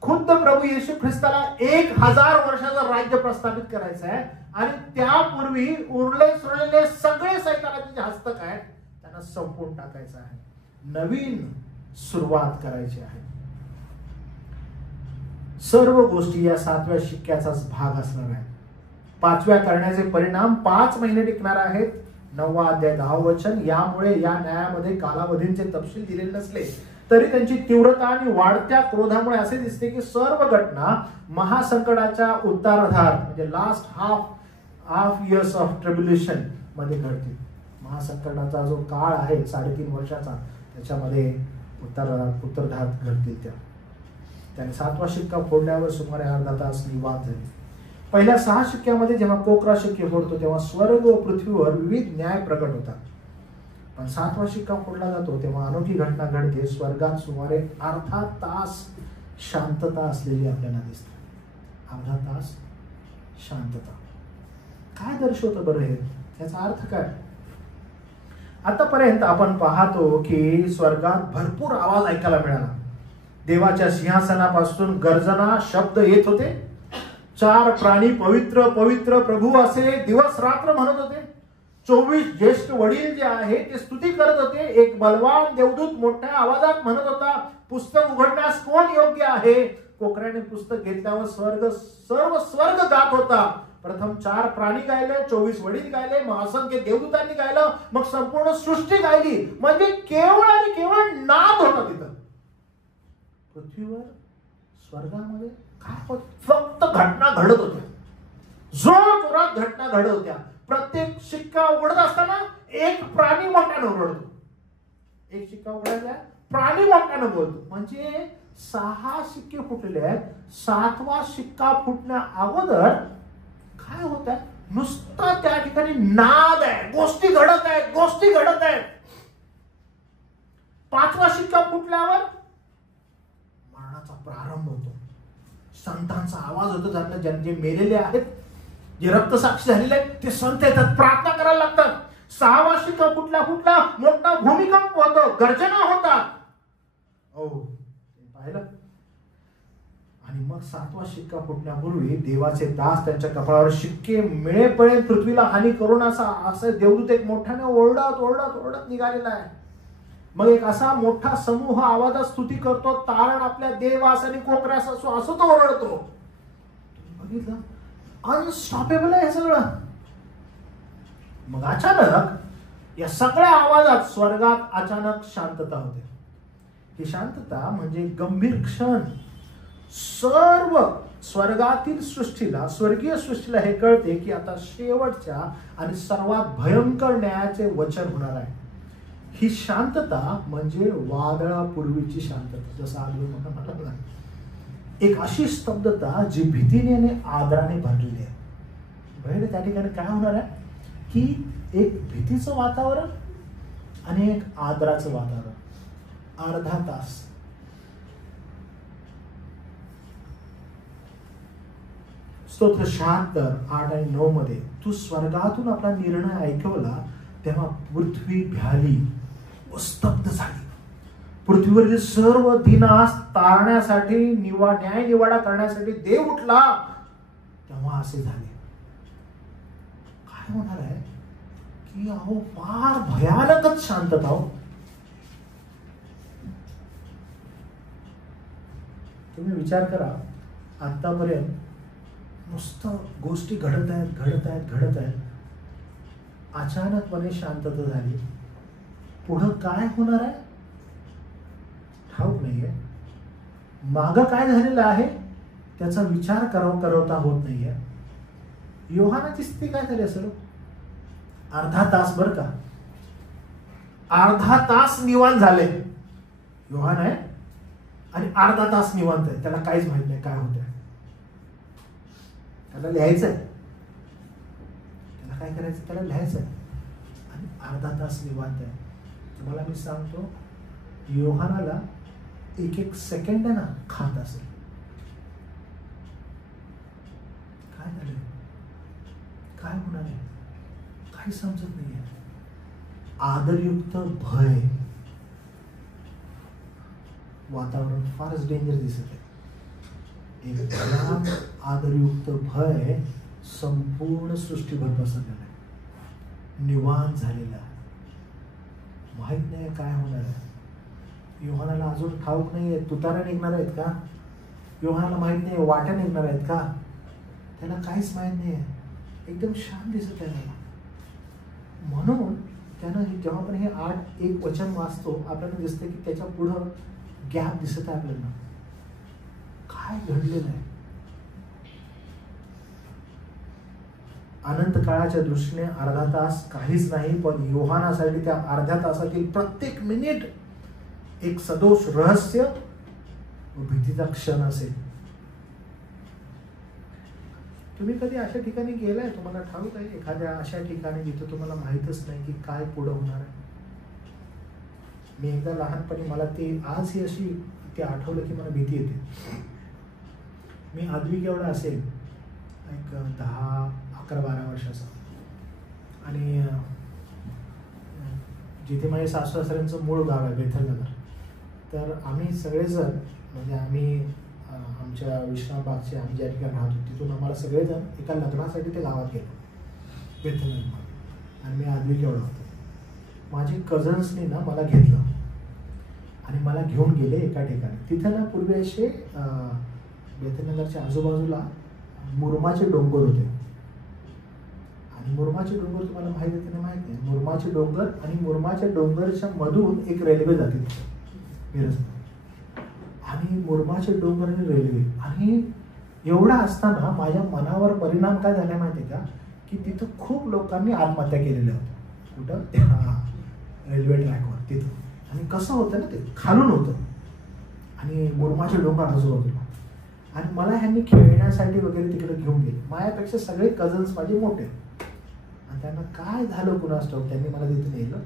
खुद्द प्रभू येशू ख्रिस्ताला 1000 वर्षाचं राज्य प्रस्थापित करायचं आहे आणि त्यापूर्वी उरले सुरलेले सगळे सैतानाचे जे हस्तक आहेत त्यांना संपवून टाकायचं आहे. नवीन सुरुवात करायची आहे. सर्व गोष्टी या 7व्या शिक्क्याचाच भाग असणार आहे. 5व्या करण्याचे परिणाम 5 महिने टिकणार आहेत. 9वा अध्याय 10 वचन. यामुळे या न्यायामध्ये कालावधींचे तपशील दिलेले नसले तरी त्यांची तीव्रता आणि वाढत्या क्रोधामुळे असे दिसते की सर्व घटना महासंकटाच्या उत्तरार्धात म्हणजे last half years of tribulation मध्ये घडतील. महासंकटाचा जो काळ आहे 3.5 वर्षाचा, त्याच्यामध्ये उत्तरार्धात घडतील. त्याने 7वा शिक्का फोडल्यावर सुमारे अर्धा तास निवांत झाले. पहिल्या 6 शिक्क्यामध्ये जेव्हा कोकरा शिक्के फोडतो तेव्हा स्वर्ग व पृथ्वीवर विविध न्याय प्रकट होतात. पण 7वा शिक्का फोडला जातो तेव्हा अनोखी घटना घडते. स्वर्गात सुमारे अर्धा तास शांतता असलेली आपल्याला दिसते. अर्धा तास शांतता. काय दर्शवतं बरं हे? याचा अर्थ काय? आतापर्यंत आपण पाहतो की स्वर्गात भरपूर आवाज ऐकायला मिळाला. देवाच्या सिंहासनापासून गर्जना शब्द येत होते. 4 प्राणी पवित्र पवित्र प्रभू असे दिवस रात्र म्हणत होते. 24 ज्येष्ठ वडील जे आहे ते स्तुती करत होते. एक बलवान देवदूत मोठ्या आवाजात म्हणत होता, पुस्तक उघडण्यास कोण योग्य आहे? कोकऱ्याने पुस्तक घेतल्यावर सर्व स्वर्ग गात होता. प्रथम 4 प्राणी गायले, 24 वडील गायले, मग असंख्य देवदूतांनी गायलं, मग संपूर्ण सृष्टी गायली. म्हणजे केवळ आणि केवळ नाद होता तिथं. पृथ्वीवर स्वर्गामध्ये काय होत? फक्त घटना घडत होत्या. जोरात घटना घडत होत्या. प्रत्येक शिक्का उघडत असताना एक प्राणी मोठ्यानं ओरडतो. एक शिक्का उघडायचा, प्राणी मोठ्यानं बोलतो. म्हणजे 6 शिक्के फुटलेले आहेत. 7वा शिक्का फुटण्या अगोदर काय होत आहे? नुसता त्या ठिकाणी नाद आहे. गोष्टी घडत आहेत, गोष्टी घडत आहेत. 5वा शिक्का फुटल्यावर मरणाचा प्रारंभ होतो. संतांचा आवाज होतो. त्यांना जे मेलेले आहेत, जे रक्तसाक्षी झालेले आहेत, ते संत येतात, प्रार्थना करायला लागतात. 6वा शिक्का फुटला मोठा भूमिकंप होतो, गर्जना होतात. हो, पाहिलं. आणि मग 7वा शिक्का फुटण्यापूर्वी देवाचे दास त्यांच्या कपाळावर शिक्के मिळेपर्यंत पृथ्वीला हानी करू नका असं देवदूत एक मोठ्याने ओरडत निघालेला आहे. मग एक असा मोठा समूह आवाजात स्तुती करतो, तारण आपल्या देवास आणि कोकऱ्यास असो असं तो ओरडतो. बघितलं, अनस्टॉपेबल आहे हे सगळं. मग अचानक या सगळ्या आवाजात स्वर्गात अचानक शांतता होते. ही शांतता म्हणजे गंभीर क्षण. सर्व स्वर्गातील सृष्टीला, स्वर्गीय सृष्टीला हे कळते की आता शेवटच्या आणि सर्वात भयंकर न्यायाचे वचन होणार आहे. ही शांतता म्हणजे वादळापूर्वीची शांतता. जसं आधी म्हटलं, एक अशी स्तब्धता जी भीतीने आणि आदराने भरलेली आहे. बहिण, त्या ठिकाणी काय होणार आहे की एक भीतीचं वातावरण आणि एक आदराचं वातावरण. अर्धा तास. स्तोत्र 76, 8 आणि 9 मध्ये तू स्वर्गातून आपला निर्णय ऐकवला तेव्हा पृथ्वी भ्याली व स्तब्ध झाली. पृथ्वीवरील सर्व दिनास तारण्यासाठी न्याय निवाडा करण्यासाठी देव उठला. तेव्हा असे झाले. काय होणार आहे की अहो फार भयानकच शांतता. हो, तुम्ही विचार करा, आतापर्यंत नुसतं गोष्टी घडत आहेत. अचानकपणे शांतता झाली. पुढं काय होणार आहे ठाऊक नाहीये. मागं काय झालेलं आहे त्याचा विचार करवता होत नाहीये. योहानाची स्थिती काय झाली असेल? अर्धा तास, बरं का, अर्धा तास निवांत झाले. योहान आहे आणि अर्धा तास निवांत आहे, त्याला काहीच माहित नाही काय होतंय. त्याला लिहायचंय, त्याला काय करायचं, त्याला लिहायचंय आणि अर्धा तास निवांत आहे. तुम्हाला मी सांगतो, योहानाला एक एक सेकंड ना खात असेल. काय झालं, काय होणार आहे, काही समजत नाहीये. आदरयुक्त भय, वातावरण फारच डेंजर दिसत आहे. एक भयान आदरयुक्त भय संपूर्ण सृष्टीभर पसरलेलं आहे, निवांत झालेला आहे. माहित नाही काय होणार आहे. योहानाला अजून ठाऊक नाहीये तुतारा निघणार आहेत का, योहानाला माहित नाही वाट्या निघणार आहेत का, त्याला काहीच माहित नाहीये. एकदम शांत दिसत आहे मला. म्हणून त्यानं जेव्हा आपण हे 8:1 वचन वाचतो, आपल्याला दिसतं की त्याच्या पुढं गॅप दिसत आहे आपल्याला. काय घडलेलं आहे. अनंत काळाच्या दृष्टीने अर्धा तास काहीच नाही, पण योहानासाठी त्या अर्ध्या तासातील प्रत्येक मिनिट एक सदोष रहस्य व भीतीचा क्षण असेल. तुम्ही कधी अशा ठिकाणी गेलाय, तुम्हाला ठाऊक आहे एखाद्या अशा ठिकाणी जिथे तुम्हाला माहीतच नाही की काय पुढं होणार आहे. मी एकदा लहानपणी, मला ते आज ही अशी ते आठवलं की मला भीती येते. मी आदवी केवढा असेल, एक 10, 11, 12 वर्षाचा, आणि जिथे माझ्या सासू सासऱ्यांचं मूळ गाव आहे बेथलनगर. तर आम्ही सगळेजण, म्हणजे आम्ही आमच्या विश्रामबागचे, आम्ही ज्या ठिकाणी राहतो तिथून आम्हाला सगळेजण एका लग्नासाठी ते गावात गेलो बेथलनगरमध्ये. आणि मी आदवी केवढा होतो. माझे कझन्सनी ना मला घेतलं आणि मला घेऊन गेले एका ठिकाणी. तिथे ना पूर्वी असे बेथलनगरच्या आजूबाजूला मुरमाचे डोंगर होते. आणि मुरमाचे डोंगर तुम्हाला माहित आहे की माहित नाही. मुरमाचे डोंगर, आणि मुरमाच्या डोंगरच्या मधून एक रेल्वे जाते मिरज. आणि मुरमाचे डोंगर आणि रेल्वे, आणि एवढा असताना माझ्या मनावर परिणाम काय झाला माहिती आहे का, की तिथं खूप लोकांनी आत्महत्या केलेल्या होत्या. कुठं, त्या रेल्वे ट्रॅकवर तिथं. आणि कसं होतं ना, ते खालून होतं आणि मुरमाचे डोंगर आजूबाजूला. आणि मला ह्यांनी खेळण्यासाठी वगैरे तिकडे घेऊन गेले. माझ्यापेक्षा सगळे कझन्स माझे मोठे. आणि त्यांना काय झालं कुणास ठाऊक, त्यांनी मला तिथे नेलं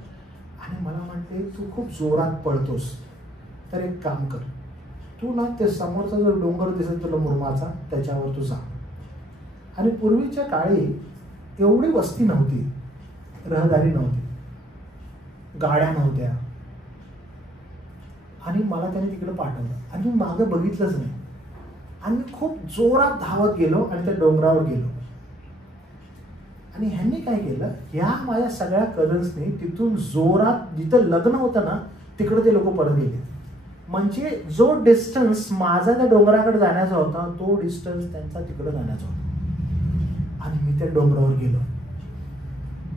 आणि मला म्हटले, तू खूप जोरात पळतोस, तर एक काम कर, तू ना ते समोरचा जो डोंगर दिसेल तुला मुरमाचा, त्याच्यावर तू जा. आणि पूर्वीच्या काळी एवढी वस्ती नव्हती, रहदारी नव्हती, गाड्या नव्हत्या. आणि मला त्याने तिकडे पाठवलं आणि मी मागं बघितलंच नाही. आणि मी खूप जोरात धावत गेलो आणि त्या डोंगरावर गेलो. आणि ह्यांनी काय केलं, ह्या माझ्या सगळ्या कझन्सनी तिथून जोरात, जिथं लग्न होतं ना तिकडे ते लोक परत गेले. म्हणजे जो डिस्टन्स माझा त्या डोंगराकडे जाण्याचा होता, तो डिस्टन्स त्यांचा तिकडे जाण्याचा होता. आणि मी त्या डोंगरावर गेलो.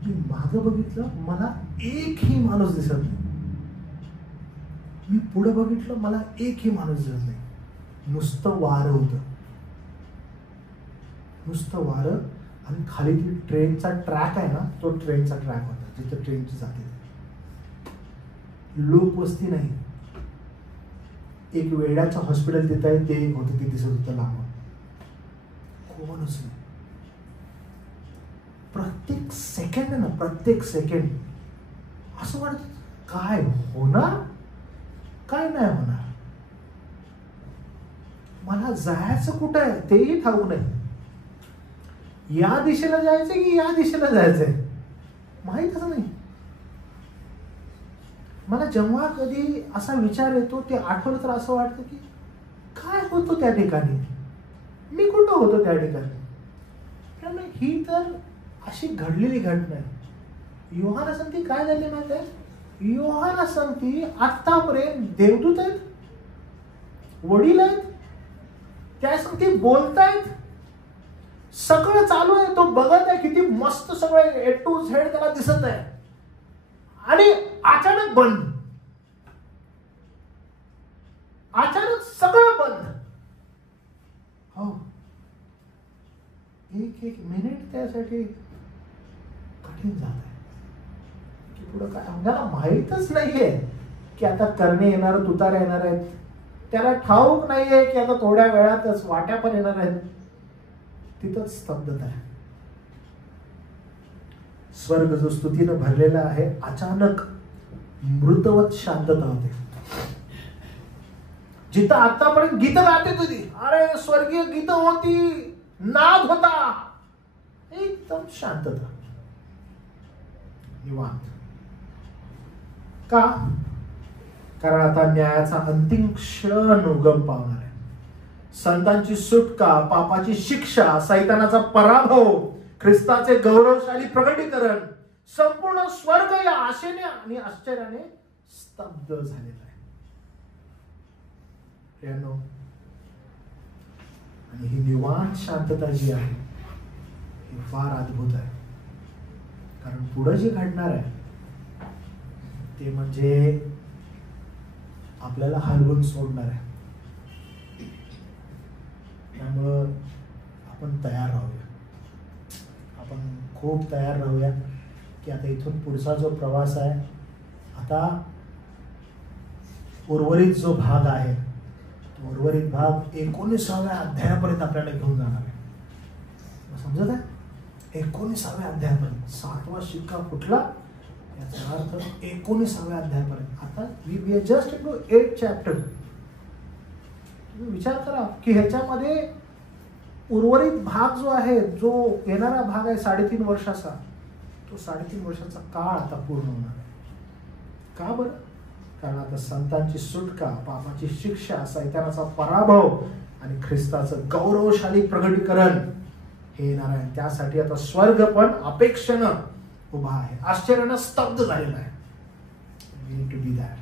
मी मागं बघितलं, मला एकही माणूस दिसत नाही. मी पुढे बघितलं, मला एकही माणूस दिसत नाही. नुसतं वारं होतं, नुसतं वारं. आणि खाली ती ट्रेनचा ट्रॅक आहे ना, तो ट्रेनचा ट्रॅक होता जिथं ट्रेनची जाते. लोकवस्ती नाही. एक वेड्याचं हॉस्पिटल तिथं आहे, ते एक होतं, ते दिसत होतं लांब. कोणच नाही. प्रत्येक सेकंड ना, प्रत्येक सेकंड असं वाटत, काय होणार काय नाही होणार. मला जायचं कुठं आहे तेही ठाऊक नाही. या दिशेला जायचंय की या दिशेला जायचंय माहीतच नाही. मला जेव्हा कधी असा विचार येतो, ते आठवलं तर असं वाटतं की काय होतो त्या ठिकाणी, मी कुठं होतो त्या ठिकाणी. त्यामुळे ही तर अशी घडलेली घटना आहे. योहाना सांगती काय झाले माहिती आहे, योहाना सांगती आतापर्यंत देवदूत आहेत, वडील आहेत, त्या सांगती बोलतायत, सगळं चालू आहे, तो बघत आहे, किती मस्त सगळं A to Z त्याला दिसत आहे. आणि अचानक बंद, अचानक सगळं बंद. हो, एक एक मिनिट त्यासाठी कठीण जात आहे की पुढं काय. आपल्याला माहीतच नाहीये की आता करणे येणार, तुताऱ्या येणार आहेत. त्याला ठाऊक नाहीये की आता थोड्या वेळातच वाट्या पण येणार आहेत. तिथंच स्तब्धता आहे. स्वर्ग जो स्तुतीनं भरलेला आहे, अचानक मृतवत शांतता होते. जिथं आतापर्यंत गीत गाते तुझी, अरे स्वर्गीय गीत होती, नाद होता, एकदम शांतता, निवांत. का? कारण आता न्यायाचा अंतिम क्षण उगम पावणार आहे. संतांची सुटका, पापाची शिक्षा, सैतानाचा पराभव, ख्रिस्ताचे गौरवशाली प्रकटीकरण, संपूर्ण स्वर्ग या आशेने आणि आश्चर्याने स्तब्ध झालेला आहे. आणि ही निवांत शांतता जी आहे ही फार अद्भुत आहे. कारण पुढे जे घडणार आहे ते म्हणजे आपल्याला हलवून सोडणार आहे. त्यामुळं आपण तयार राहूया, आपण खूप तयार राहूया की आता इथून पुढचा जो प्रवास आहे, आता उर्वरित जो भाग आहे, तो उर्वरित भाग 19व्या अध्यायापर्यंत आपल्याला घेऊन जाणार आहे. समजत आहे? 19व्या अध्यायापर्यंत. 7वा शिक्का फुटला याचा अर्थ 19व्या अध्यायापर्यंत. आता we are just into 8 chapter. तुम्ही विचार करा की ह्याच्यामध्ये उर्वरित भाग जो आहे, जो येणारा भाग आहे 3.5 वर्षाचा, तो 3.5 वर्षाचा काळ आता पूर्ण होणार आहे. का बरं? कारण आता संतांची सुटका, पापाची शिक्षा, सैतानाचा पराभव आणि ख्रिस्ताचं गौरवशाली प्रकटीकरण हे येणार आहे. त्यासाठी आता स्वर्ग पण अपेक्षेनं उभा आहे, आश्चर्यानं स्तब्ध झालेला आहे. We need to be that.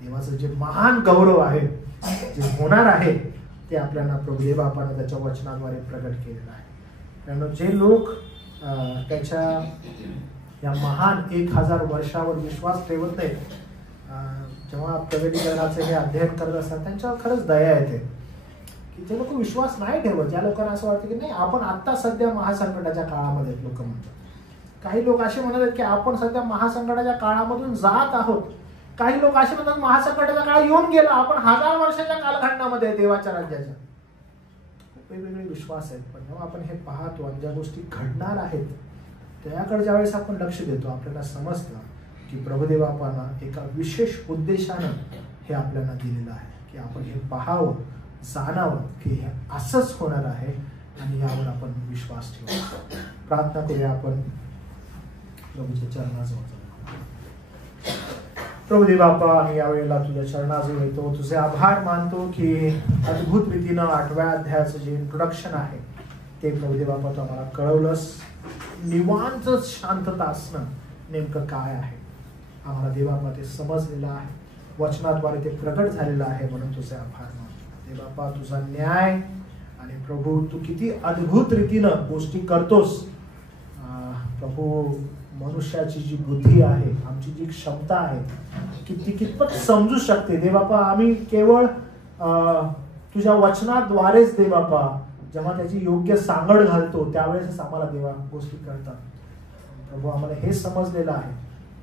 देवाचं जे महान गौरव आहे, जे होणार आहे, ते आपल्याला प्रभुदेव बापानं त्याच्या वचनाद्वारे प्रकट केलेलं आहे. त्यामुळे जे लोक त्याच्या या महान 1000 वर्षावर विश्वास ठेवत नाहीत, जेव्हा प्रगटीकरणाचे हे अध्ययन करत असतात, त्यांच्यावर खरंच दया येते की जे लोक विश्वास नाही ठेवत, ज्या लोकांना असं वाटतं की नाही आपण आता सध्या महासंकटाच्या काळामध्ये लोक म्हणतात. काही लोक असे म्हणत आहेत की आपण सध्या महासंकटाच्या काळामधून जात आहोत. काही लोक असे म्हणतात महासंकटाचा काळ येऊन गेला, आपण 1000 वर्षाच्या कालखंडामध्ये देवाच्या राज्याच्या. वेगवेगळे विश्वास आहेत. पण जेव्हा आपण हे पाहतो आणि ज्या गोष्टी घडणार आहेत त्याकडे ज्यावेळेस आपण लक्ष देतो, आपल्याला समजतं की प्रभुदेव बापानं एका विशेष उद्देशानं हे आपल्याला दिलेलं आहे की आपण हे पाहावं, जाणावं की हे असंच होणार आहे आणि यावर आपण विश्वास ठेवू. प्रार्थना करूया आपण प्रभूच्या चरणाजवळ. प्रभुदेव बापा, आम्ही यावेळेला तुझ्या चरणाजवळ येतो, तुझे आभार मानतो की अद्भुत रीतीनं 8व्या अध्यायाचं जे इंट्रोडक्शन आहे ते प्रभुदेव बापा तू आम्हाला कळवलंस. निवांत शांतता असणं नेमकं काय आहे आम्हाला देवबापा ते समजलेलं आहे, वचनाद्वारे ते प्रकट झालेलं आहे, म्हणून तुझे आभार मानतो. देवबापा, तुझा न्याय आणि प्रभू तू किती अद्भुत रीतीनं गोष्टी करतोस. प्रभू, मनुष्याची जी बुद्धी आहे, आमची जी क्षमता आहे, ती कितपत समजू शकते देवबापा. आम्ही केवळ तुझ्या वचनाद्वारेच देवबापा जेव्हा त्याची योग्य सांगड घालतो त्यावेळेस आम्हाला देवा गोष्टी कळतात. प्रभू, आम्हाला हे समजलेलं आहे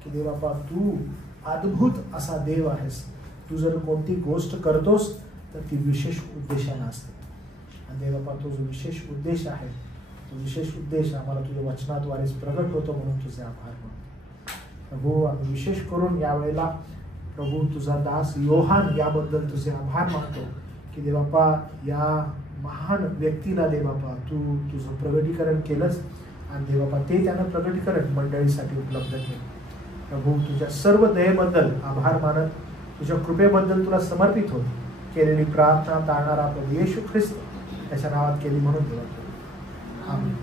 की देवबापा तू अद्भुत असा देव आहेस. तू जर कोणती गोष्ट करतोस तर ती विशेष उद्देशाने असते. आणि देवबापा तो जो विशेष उद्देश आहे, तो विशेष उद्देश आम्हाला तुझ्या वचनाद्वारेच प्रगट होतो, म्हणून तुझे आभार मानतो. प्रभू, आम्ही विशेष करून यावेळेला प्रभू तुझा दास योहान याबद्दल तुझे आभार मानतो की देवबापा या महान व्यक्तीला देवबापा तू तुझं प्रगटीकरण केलंस आणि देवबापा ते त्यानं प्रगटीकरण मंडळीसाठी उपलब्ध केलं. प्रभू, तुझ्या सर्व दयेबद्दल आभार मानत तुझ्या कृपेबद्दल तुला समर्पित होत केलेली प्रार्थना तारणारा प्रभू येशू ख्रिस्त त्याच्या नावात केली म्हणून देवा. आमेन.